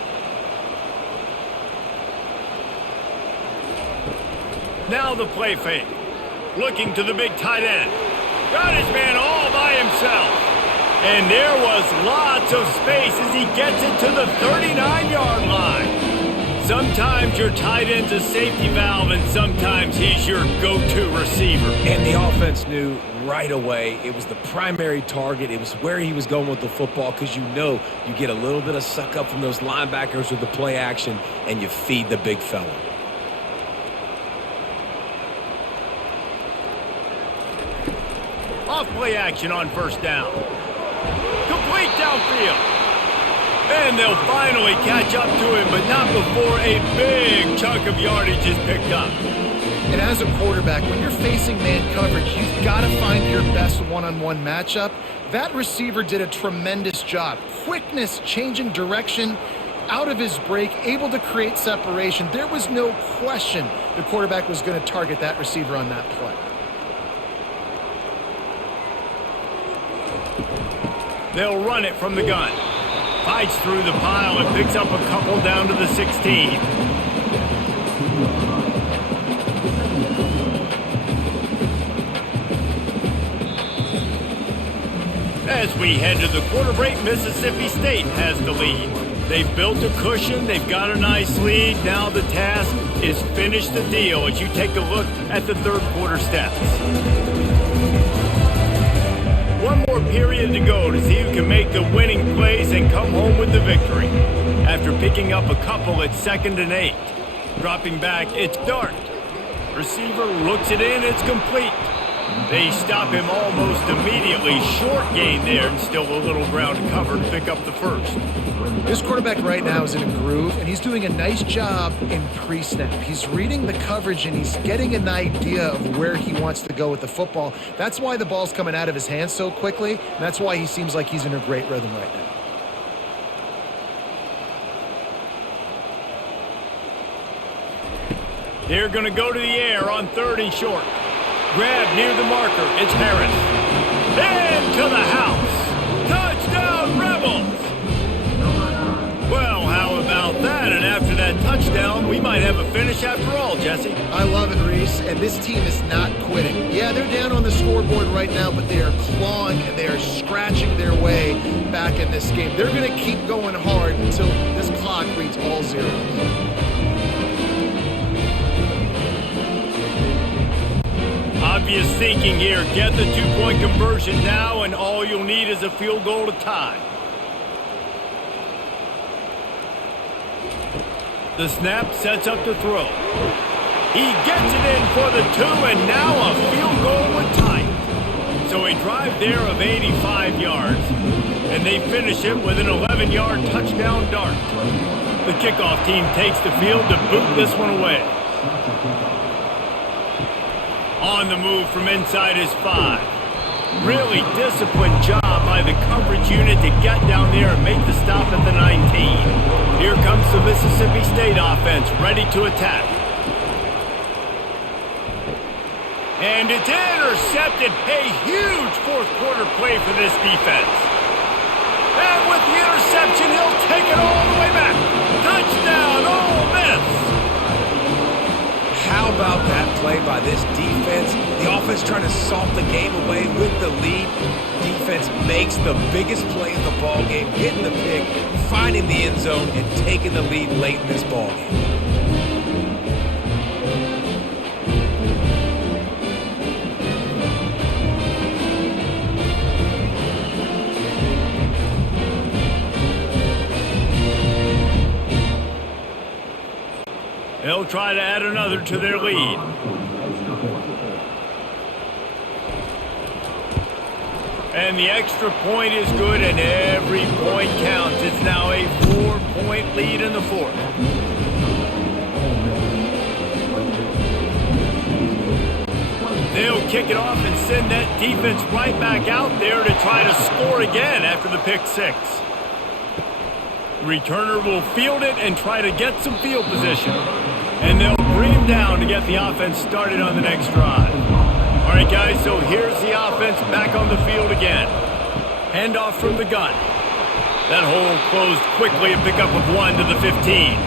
Now the play fake. Looking to the big tight end. Got his man all by himself. And there was lots of space as he gets it to the 39-yard line. Sometimes your tight end's a safety valve, and sometimes he's your go-to receiver. And the offense knew right away it was the primary target. It was where he was going with the football, because you know you get a little bit of suck up from those linebackers with the play action, and you feed the big fella. Off play action on first down. Complete downfield. And they'll finally catch up to him, but not before a big chunk of yardage is picked up. And as a quarterback, when you're facing man coverage, you've got to find your best one-on-one matchup. That receiver did a tremendous job. Quickness, changing direction, out of his break, able to create separation. There was no question the quarterback was going to target that receiver on that play. They'll run it from the gun. Fights through the pile and picks up a couple down to the 16. As we head to the quarter break, Mississippi State has the lead. They've built a cushion. They've got a nice lead. Now the task is finish the deal as you take a look at the third quarter stats. One more period to go to see who can make the winning plays and come home with the victory. After picking up a couple, it's 2nd and 8. Dropping back, it's Dart. Receiver looks it in, it's complete. They stop him almost immediately. Short gain there, and still a little ground to cover to pick up the first. This quarterback right now is in a groove, and he's doing a nice job in pre-snap. He's reading the coverage, and he's getting an idea of where he wants to go with the football. That's why the ball's coming out of his hands so quickly, and that's why he seems like he's in a great rhythm right now. They're going to go to the air on 3rd and short. Grab near the marker. It's Harris. Into the house. Touchdown, Rebels! Well, how about that? And after that touchdown, we might have a finish after all, Jesse. I love it, Reese, and this team is not quitting. Yeah, they're down on the scoreboard right now, but they are clawing and they are scratching their way back in this game. They're going to keep going hard until this clock reads all zeros. Obvious thinking here. Get the two-point conversion now, and all you'll need is a field goal to tie. The snap sets up to throw. He gets it in for the 2, and now a field goal would tie it. So a drive there of 85 yards, and they finish it with an 11-yard touchdown dart. The kickoff team takes the field to boot this one away. On the move from inside his 5. Really disciplined job by the coverage unit to get down there and make the stop at the 19. Here comes the Mississippi State offense, ready to attack. And it's intercepted. A huge fourth quarter play for this defense. And with the interception, he'll take it all the way back. Touchdown, Ole Miss. How about that play by this defense? The offense trying to salt the game away with the lead. Defense makes the biggest play in the ball game, getting the pick, finding the end zone, and taking the lead late in this ball game. They'll try to add another to their lead. And the extra point is good, and every point counts. It's now a 4-point lead in the fourth. They'll kick it off and send that defense right back out there to try to score again after the pick six. Returner will field it and try to get some field position. And they'll bring him down to get the offense started on the next drive. All right, guys, so here's the offense back on the field again. Handoff from the gun. That hole closed quickly, a pickup of 1 to the 15.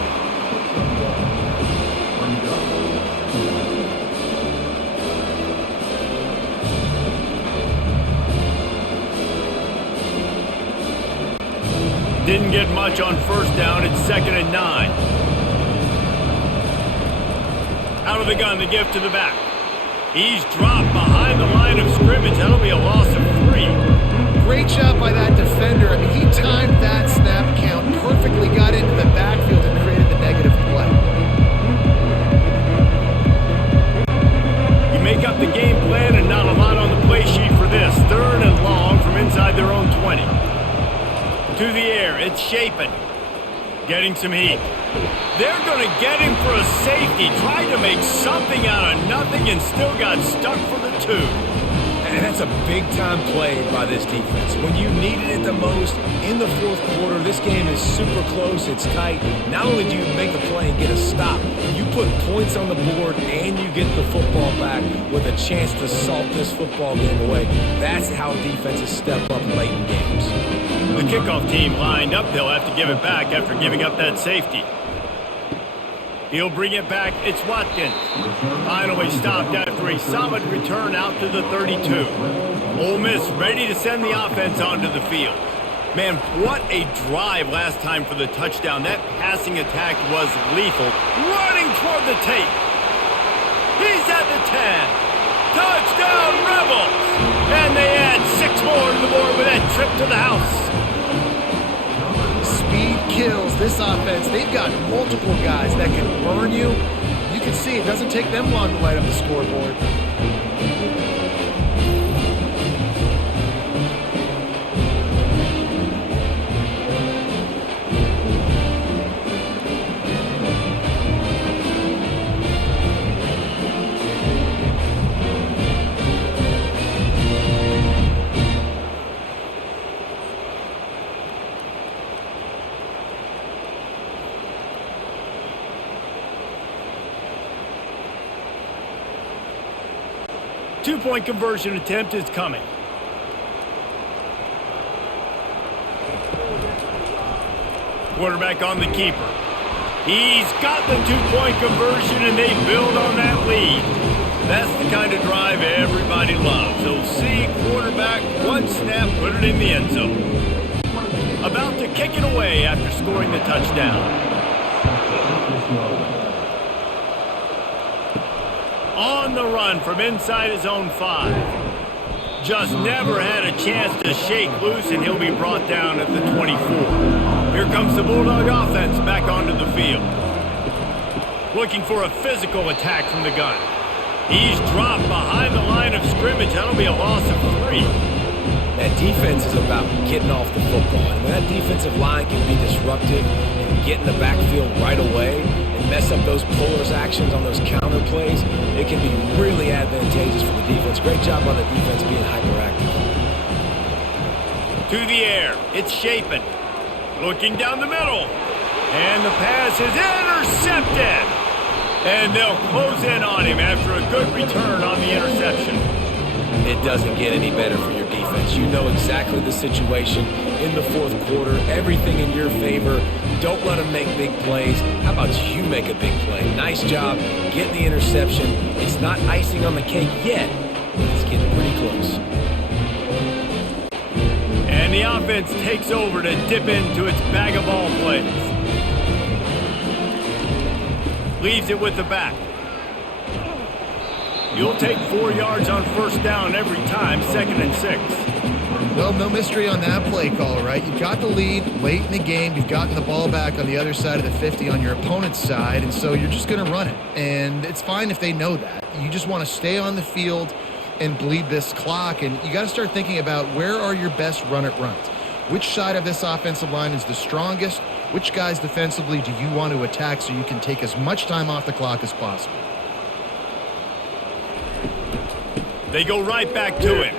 Didn't get much on first down. It's 2nd and 9. Out of the gun, the give to the back. He's dropped behind the line of scrimmage. That'll be a loss of 3. Great job by that defender. I mean, he timed that snap count perfectly, got into the backfield and created the negative play. You make up the game plan and not a lot on the play sheet for this. 3rd and long from inside their own 20. To the air, it's Shapen. Getting some heat. They're going to get him for a safety. Tried to make something out of nothing and still got stuck for the 2. And that's a big-time play by this defense. When you needed it the most in the fourth quarter, this game is super close, it's tight. Not only do you make the play and get a stop, you put points on the board and you get the football back with a chance to salt this football game away. That's how defenses step up late in games. The kickoff team lined up. They'll have to give it back after giving up that safety. He'll bring it back. It's Watkins. Finally stopped after a solid return out to the 32. Ole Miss ready to send the offense onto the field. Man, what a drive last time for the touchdown. That passing attack was lethal. Running toward the tape. He's at the 10. Touchdown, Rebels! And they add 6 more to the board with that trip to the house. Speed kills this offense. They've got multiple guys that can burn you. You can see it doesn't take them long to light up the scoreboard. Two-point conversion attempt is coming. Quarterback on the keeper. He's got the two-point conversion, and they build on that lead. That's the kind of drive everybody loves. So see quarterback, one snap, put it in the end zone. About to kick it away after scoring the touchdown. On the run from inside his own 5. Just never had a chance to shake loose, and he'll be brought down at the 24. Here comes the Bulldog offense back onto the field. Looking for a physical attack from the gun. He's dropped behind the line of scrimmage. That'll be a loss of 3. That defense is about getting off the football. And when that defensive line can be disruptive and get in the backfield right away mess up those pullers actions on those counter plays, it can be really advantageous for the defense Great job on the defense being hyperactive. To the air. It's Chapin. Looking down the middle. And the pass is intercepted. And they'll close in on him after a good return on the interception. It doesn't get any better for your defense. You know exactly the situation in the fourth quarter. Everything in your favor. Don't let them make big plays. How about you make a big play? Nice job getting the interception. It's not icing on the cake yet, but it's getting pretty close. And the offense takes over to dip into its bag of ball plays. Leaves it with the back. You'll take 4 yards on first down every time, 2nd and 6. Well, no mystery on that play call, right? You've got the lead late in the game. You've gotten the ball back on the other side of the 50 on your opponent's side, and so you're just going to run it. And it's fine if they know that. You just want to stay on the field and bleed this clock, and you got to start thinking about where are your best run-it runs. Which side of this offensive line is the strongest? Which guys defensively do you want to attack so you can take as much time off the clock as possible? They go right back to him.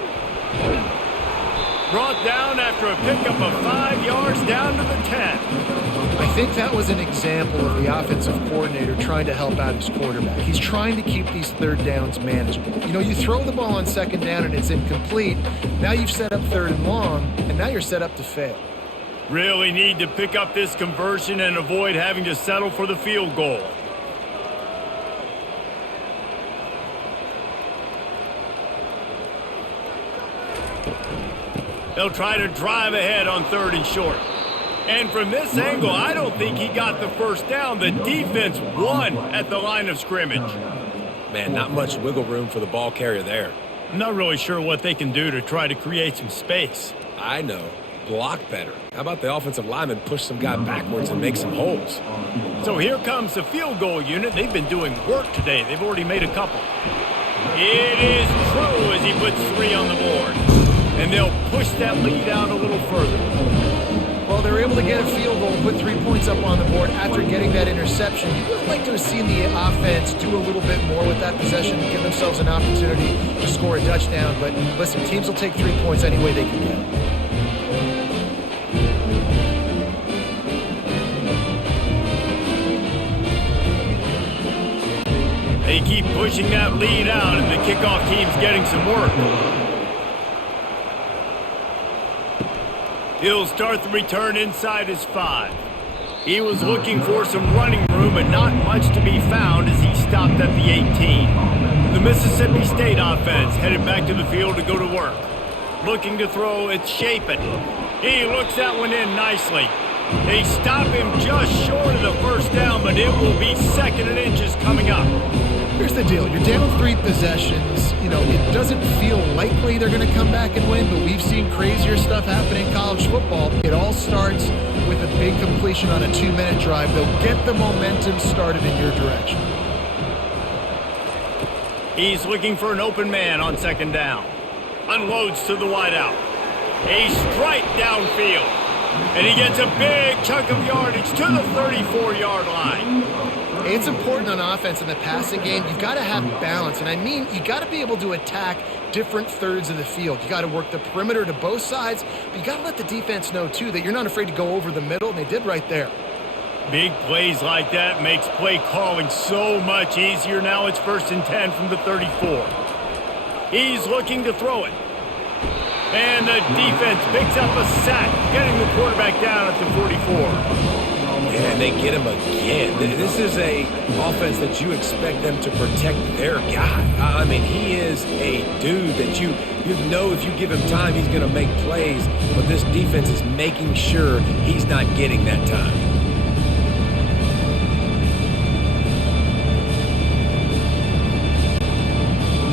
Brought down after a pickup of 5 yards down to the 10. I think that was an example of the offensive coordinator trying to help out his quarterback. He's trying to keep these third downs manageable. You know, you throw the ball on second down and it's incomplete. Now you've set up third and long, and now you're set up to fail. Really need to pick up this conversion and avoid having to settle for the field goal. They'll try to drive ahead on 3rd and short. And from this angle, I don't think he got the first down. The defense won at the line of scrimmage. Man, not much wiggle room for the ball carrier there. I'm not really sure what they can do to try to create some space. I know. Block better. How about the offensive lineman push some guy backwards and make some holes? So here comes the field goal unit. They've been doing work today. They've already made a couple. It is true as he puts 3 on the board. And they'll push that lead out a little further. Well, they were able to get a field goal, put 3 points up on the board after getting that interception. You would like to have seen the offense do a little bit more with that possession, give themselves an opportunity to score a touchdown. But listen, teams will take 3 points any way they can get it. They keep pushing that lead out, and the kickoff team's getting some work. He'll start the return inside his 5. He was looking for some running room, but not much to be found as he stopped at the 18. The Mississippi State offense headed back to the field to go to work. Looking to throw, it's Chapin. He looks that one in nicely. They stop him just short of the first down, but it will be 2nd and inches coming up. Here's the deal. You're down 3 possessions. You know, it doesn't feel likely they're going to come back and win, but we've seen crazier stuff happen in college football. It all starts with a big completion on a 2-minute drive. They'll get the momentum started in your direction. He's looking for an open man on 2nd down. Unloads to the wideout. A strike downfield. And he gets a big chunk of yardage to the 34-yard line. It's important on offense in the passing game. You've got to have balance. And I mean, you got to be able to attack different thirds of the field. You got to work the perimeter to both sides, but you got to let the defense know, too, that you're not afraid to go over the middle, and they did right there. Big plays like that makes play calling so much easier. Now it's 1st and 10 from the 34. He's looking to throw it. And the defense picks up a sack, getting the quarterback down at the 44. And they get him again. This is a offense that you expect them to protect their guy. I mean, he is a dude that you know if you give him time, he's going to make plays. But this defense is making sure he's not getting that time.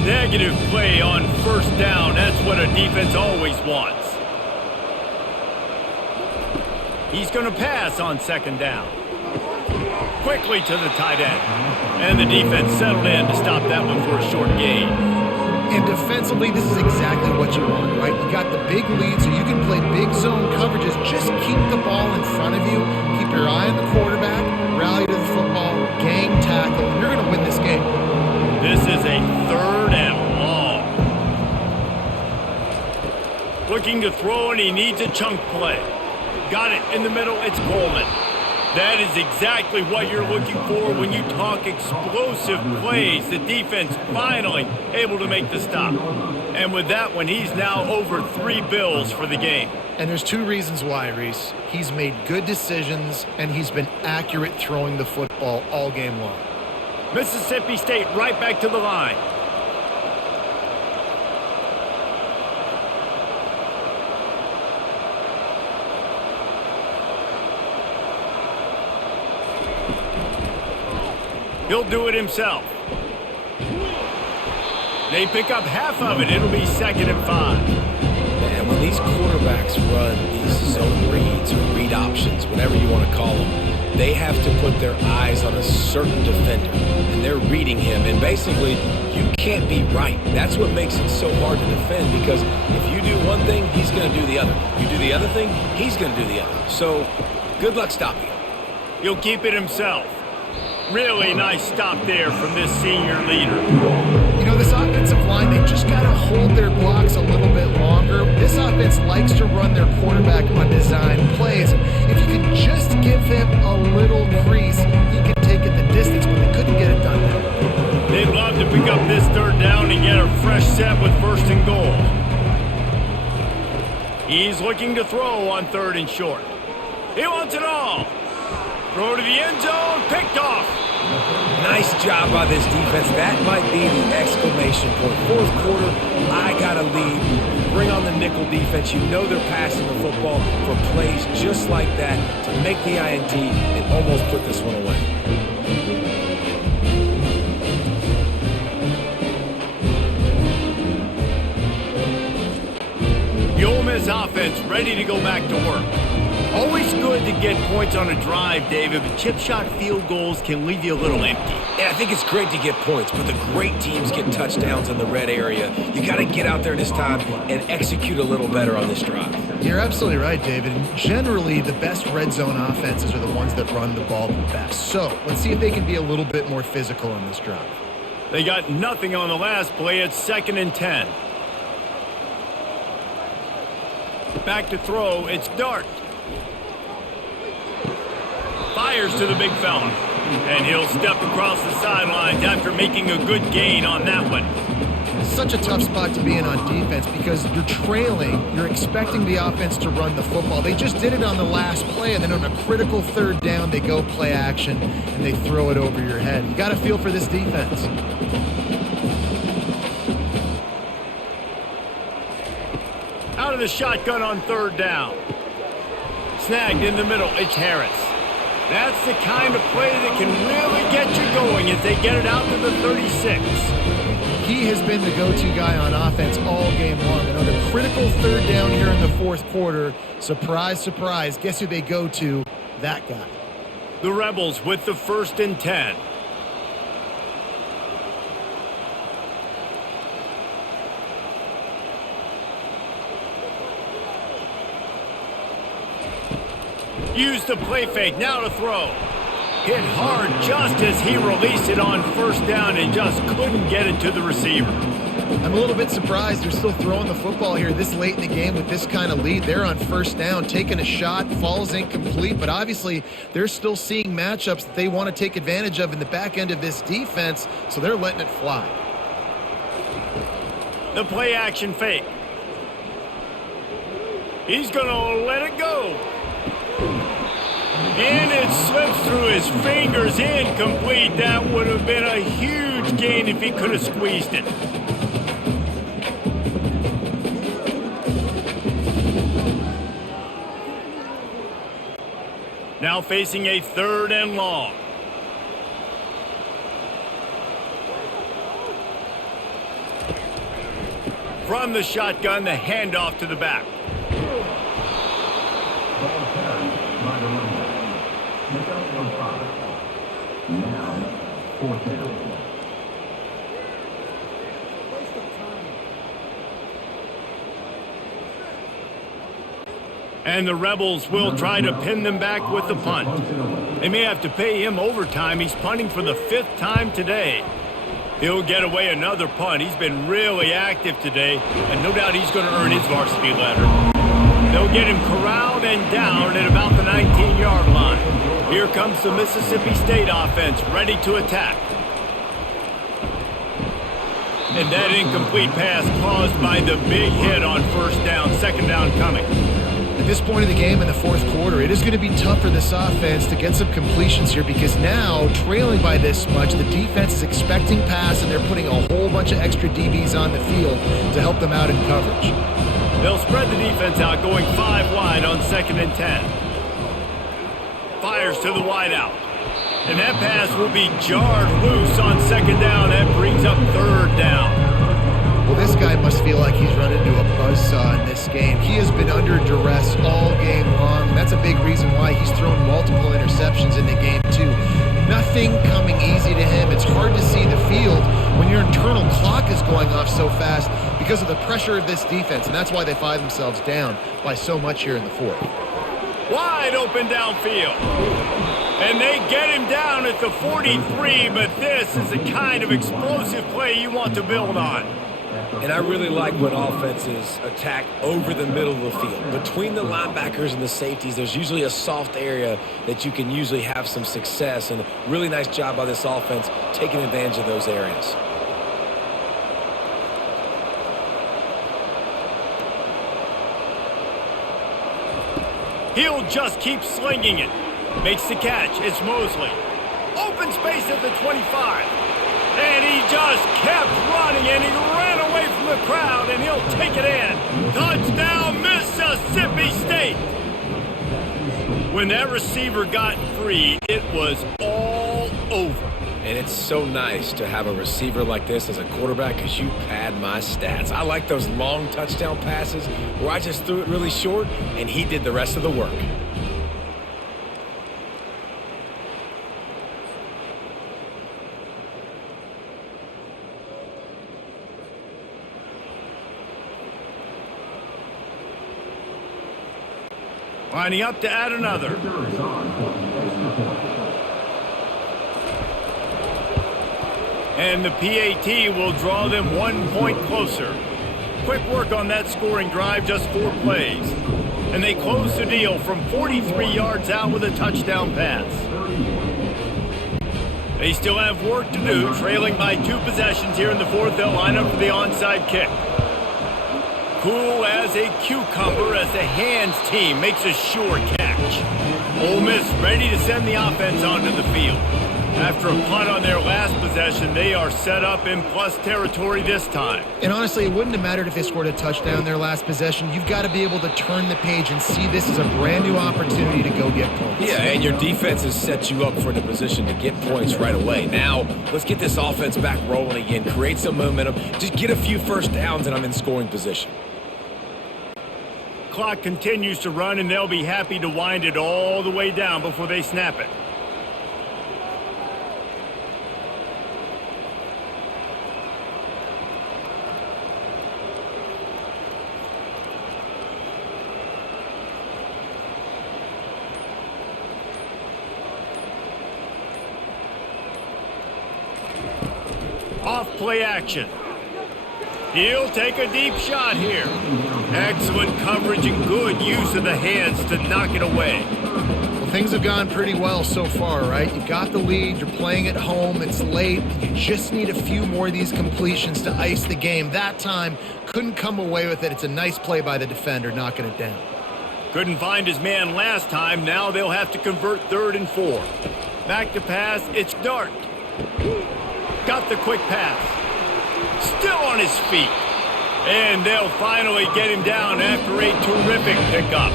Negative play on 1st down. That's what a defense always wants. He's going to pass on 2nd down. Quickly to the tight end. And the defense settled in to stop that one for a short gain. And defensively, this is exactly what you want, right? You got the big lead, so you can play big zone coverages. Just keep the ball in front of you. Keep your eye on the quarterback. Rally to the football. Gang tackle. You're going to win this game. This is a 3rd and long. Looking to throw, and he needs a chunk play. Got it in the middle. It's Coleman. That is exactly what you're looking for when you talk explosive plays. The defense finally able to make the stop. And with that one, he's now over 3 bills for the game. And there's 2 reasons why, Reese. He's made good decisions, and he's been accurate throwing the football all game long. Mississippi State right back to the line. He'll do it himself. They pick up half of it. It'll be 2nd and 5. And when these quarterbacks run these zone reads or read options, whatever you want to call them, they have to put their eyes on a certain defender, and they're reading him. And basically, you can't be right. That's what makes it so hard to defend, because if you do one thing, he's going to do the other. You do the other thing, he's going to do the other. So, good luck stopping him. He'll keep it himself. Really nice stop there from this senior leader. You know, this offensive line, they just got to hold their blocks a little bit longer. This offense likes to run their quarterback on design plays. If you can just give him a little crease, he can take it the distance, but they couldn't get it done there. They'd love to pick up this 3rd down and get a fresh set with 1st and goal. He's looking to throw on 3rd and short. He wants it all. Throw to the end zone, picked off. Nice job by this defense. That might be the exclamation point. 4th quarter, I got a lead. Bring on the nickel defense. You know they're passing the football for plays just like that to make the INT and almost put this one away. The Ole Miss offense ready to go back to work. Always good to get points on a drive, David, but chip shot field goals can leave you a little empty. And I think it's great to get points, but the great teams get touchdowns in the red area. You got to get out there this time and execute a little better on this drive. You're absolutely right, David. And generally, the best red zone offenses are the ones that run the ball the best. So let's see if they can be a little bit more physical on this drive. They got nothing on the last play. It's 2nd and 10. Back to throw. It's Dart. Fires to the big fella. And he'll step across the sidelines after making a good gain on that one. Such a tough spot to be in on defense because you're trailing. You're expecting the offense to run the football. They just did it on the last play, and then on a critical 3rd down, they go play action, and they throw it over your head. You got to feel for this defense. Out of the shotgun on 3rd down. Snagged in the middle. It's Harris. That's the kind of play that can really get you going as they get it out to the 36. He has been the go-to guy on offense all game long. And on a critical 3rd down here in the 4th quarter, surprise, surprise, guess who they go to? That guy. The Rebels with the 1st and 10. Use the play fake, now to throw. Hit hard just as he released it on 1st down and just couldn't get it to the receiver. I'm a little bit surprised they're still throwing the football here this late in the game with this kind of lead. They're on 1st down, taking a shot, falls incomplete, but obviously they're still seeing matchups that they want to take advantage of in the back end of this defense, so they're letting it fly. The play action fake. He's going to let it go. And it slips through his fingers, incomplete. That would have been a huge gain if he could have squeezed it. Now facing a 3rd and long. From the shotgun, the handoff to the back. And the Rebels will try to pin them back with the punt. They may have to pay him overtime. He's punting for the 5th time today. He'll get away another punt. He's been really active today, and no doubt he's going to earn his varsity letter. They'll get him corralled and down at about the 19-yard line. Here comes the Mississippi State offense, ready to attack. And that incomplete pass caused by the big hit on first down, second down coming. At this point of the game in the fourth quarter, it is going to be tough for this offense to get some completions here because now, trailing by this much, the defense is expecting pass and they're putting a whole bunch of extra DBs on the field to help them out in coverage. They'll spread the defense out, going 5 wide on 2nd and 10. Fires to the wideout. And that pass will be jarred loose on 2nd down. That brings up 3rd down. Well, this guy must feel like he's run into a buzzsaw in this game. He has been under duress all game long, and that's a big reason why he's thrown multiple interceptions in the game, too. Nothing coming easy to him. It's hard to see the field when your internal clock is going off so fast because of the pressure of this defense, and that's why they find themselves down by so much here in the fourth. Wide open downfield. And they get him down at the 43, but this is the kind of explosive play you want to build on. And I really like when offenses attack over the middle of the field. Between the linebackers and the safeties, there's usually a soft area that you can usually have some success. And really nice job by this offense taking advantage of those areas. He'll just keep slinging it. Makes the catch. It's Mosley. Open space at the 25. And he just kept running, and he ran away from the crowd, and he'll take it in. Touchdown, Mississippi State. When that receiver got free, it was all over. And it's so nice to have a receiver like this as a quarterback because you pad my stats. I like those long touchdown passes where I just threw it really short, and he did the rest of the work. Lining up to add another. And the PAT will draw them 1 point closer. Quick work on that scoring drive, just 4 plays. And they close the deal from 43 yards out with a touchdown pass. They still have work to do, trailing by 2 possessions here in the fourth. They'll line up for the onside kick. Cool as a cucumber as the hands team makes a sure catch. Ole Miss ready to send the offense onto the field. After a punt on their last possession, they are set up in plus territory this time. And honestly, it wouldn't have mattered if they scored a touchdown their last possession. You've got to be able to turn the page and see this as a brand new opportunity to go get points. Yeah, and your defense has set you up for the position to get points right away. Now, let's get this offense back rolling again, create some momentum, just get a few first downs, and I'm in scoring position. Clock continues to run, and they'll be happy to wind it all the way down before they snap it. Off play action. He'll take a deep shot here. Excellent coverage and good use of the hands to knock it away. Well, things have gone pretty well so far, right? You got the lead, you're playing at home, it's late. You just need a few more of these completions to ice the game. That time, couldn't come away with it. It's a nice play by the defender, knocking it down. Couldn't find his man last time. Now they'll have to convert 3rd and 4. Back to pass, it's Dart. Got the quick pass. Still on his feet. And they'll finally get him down after a terrific pickup.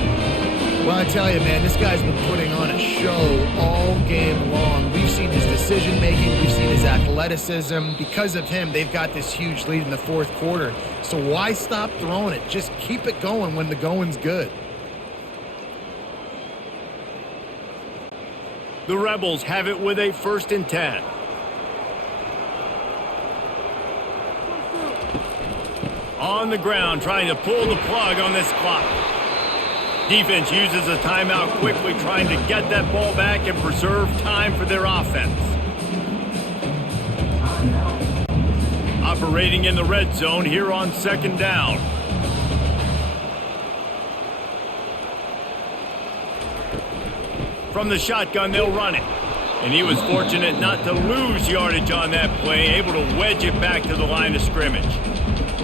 Well, I tell you, man, this guy's been putting on a show all game long. We've seen his decision-making. We've seen his athleticism. Because of him, they've got this huge lead in the fourth quarter. So why stop throwing it? Just keep it going when the going's good. The Rebels have it with a 1st and 10. On the ground, trying to pull the plug on this clock. Defense uses a timeout quickly, trying to get that ball back and preserve time for their offense. operating in the red zone here on 2nd down. From the shotgun, they'll run it. And he was fortunate not to lose yardage on that play, able to wedge it back to the line of scrimmage.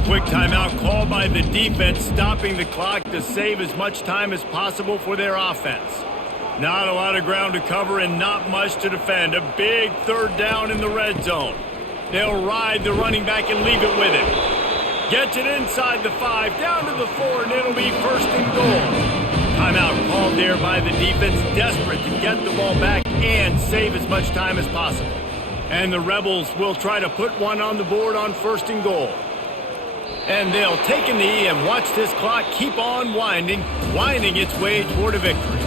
Quick timeout called by the defense, stopping the clock to save as much time as possible for their offense. Not a lot of ground to cover and not much to defend. A big 3rd down in the red zone. They'll ride the running back and leave it with him. Gets it inside the 5, down to the 4, and it'll be 1st and goal. Timeout called there by the defense, desperate to get the ball back and save as much time as possible. And the Rebels will try to put one on the board on 1st and goal. And they'll take a knee and watch this clock keep on winding its way toward a victory.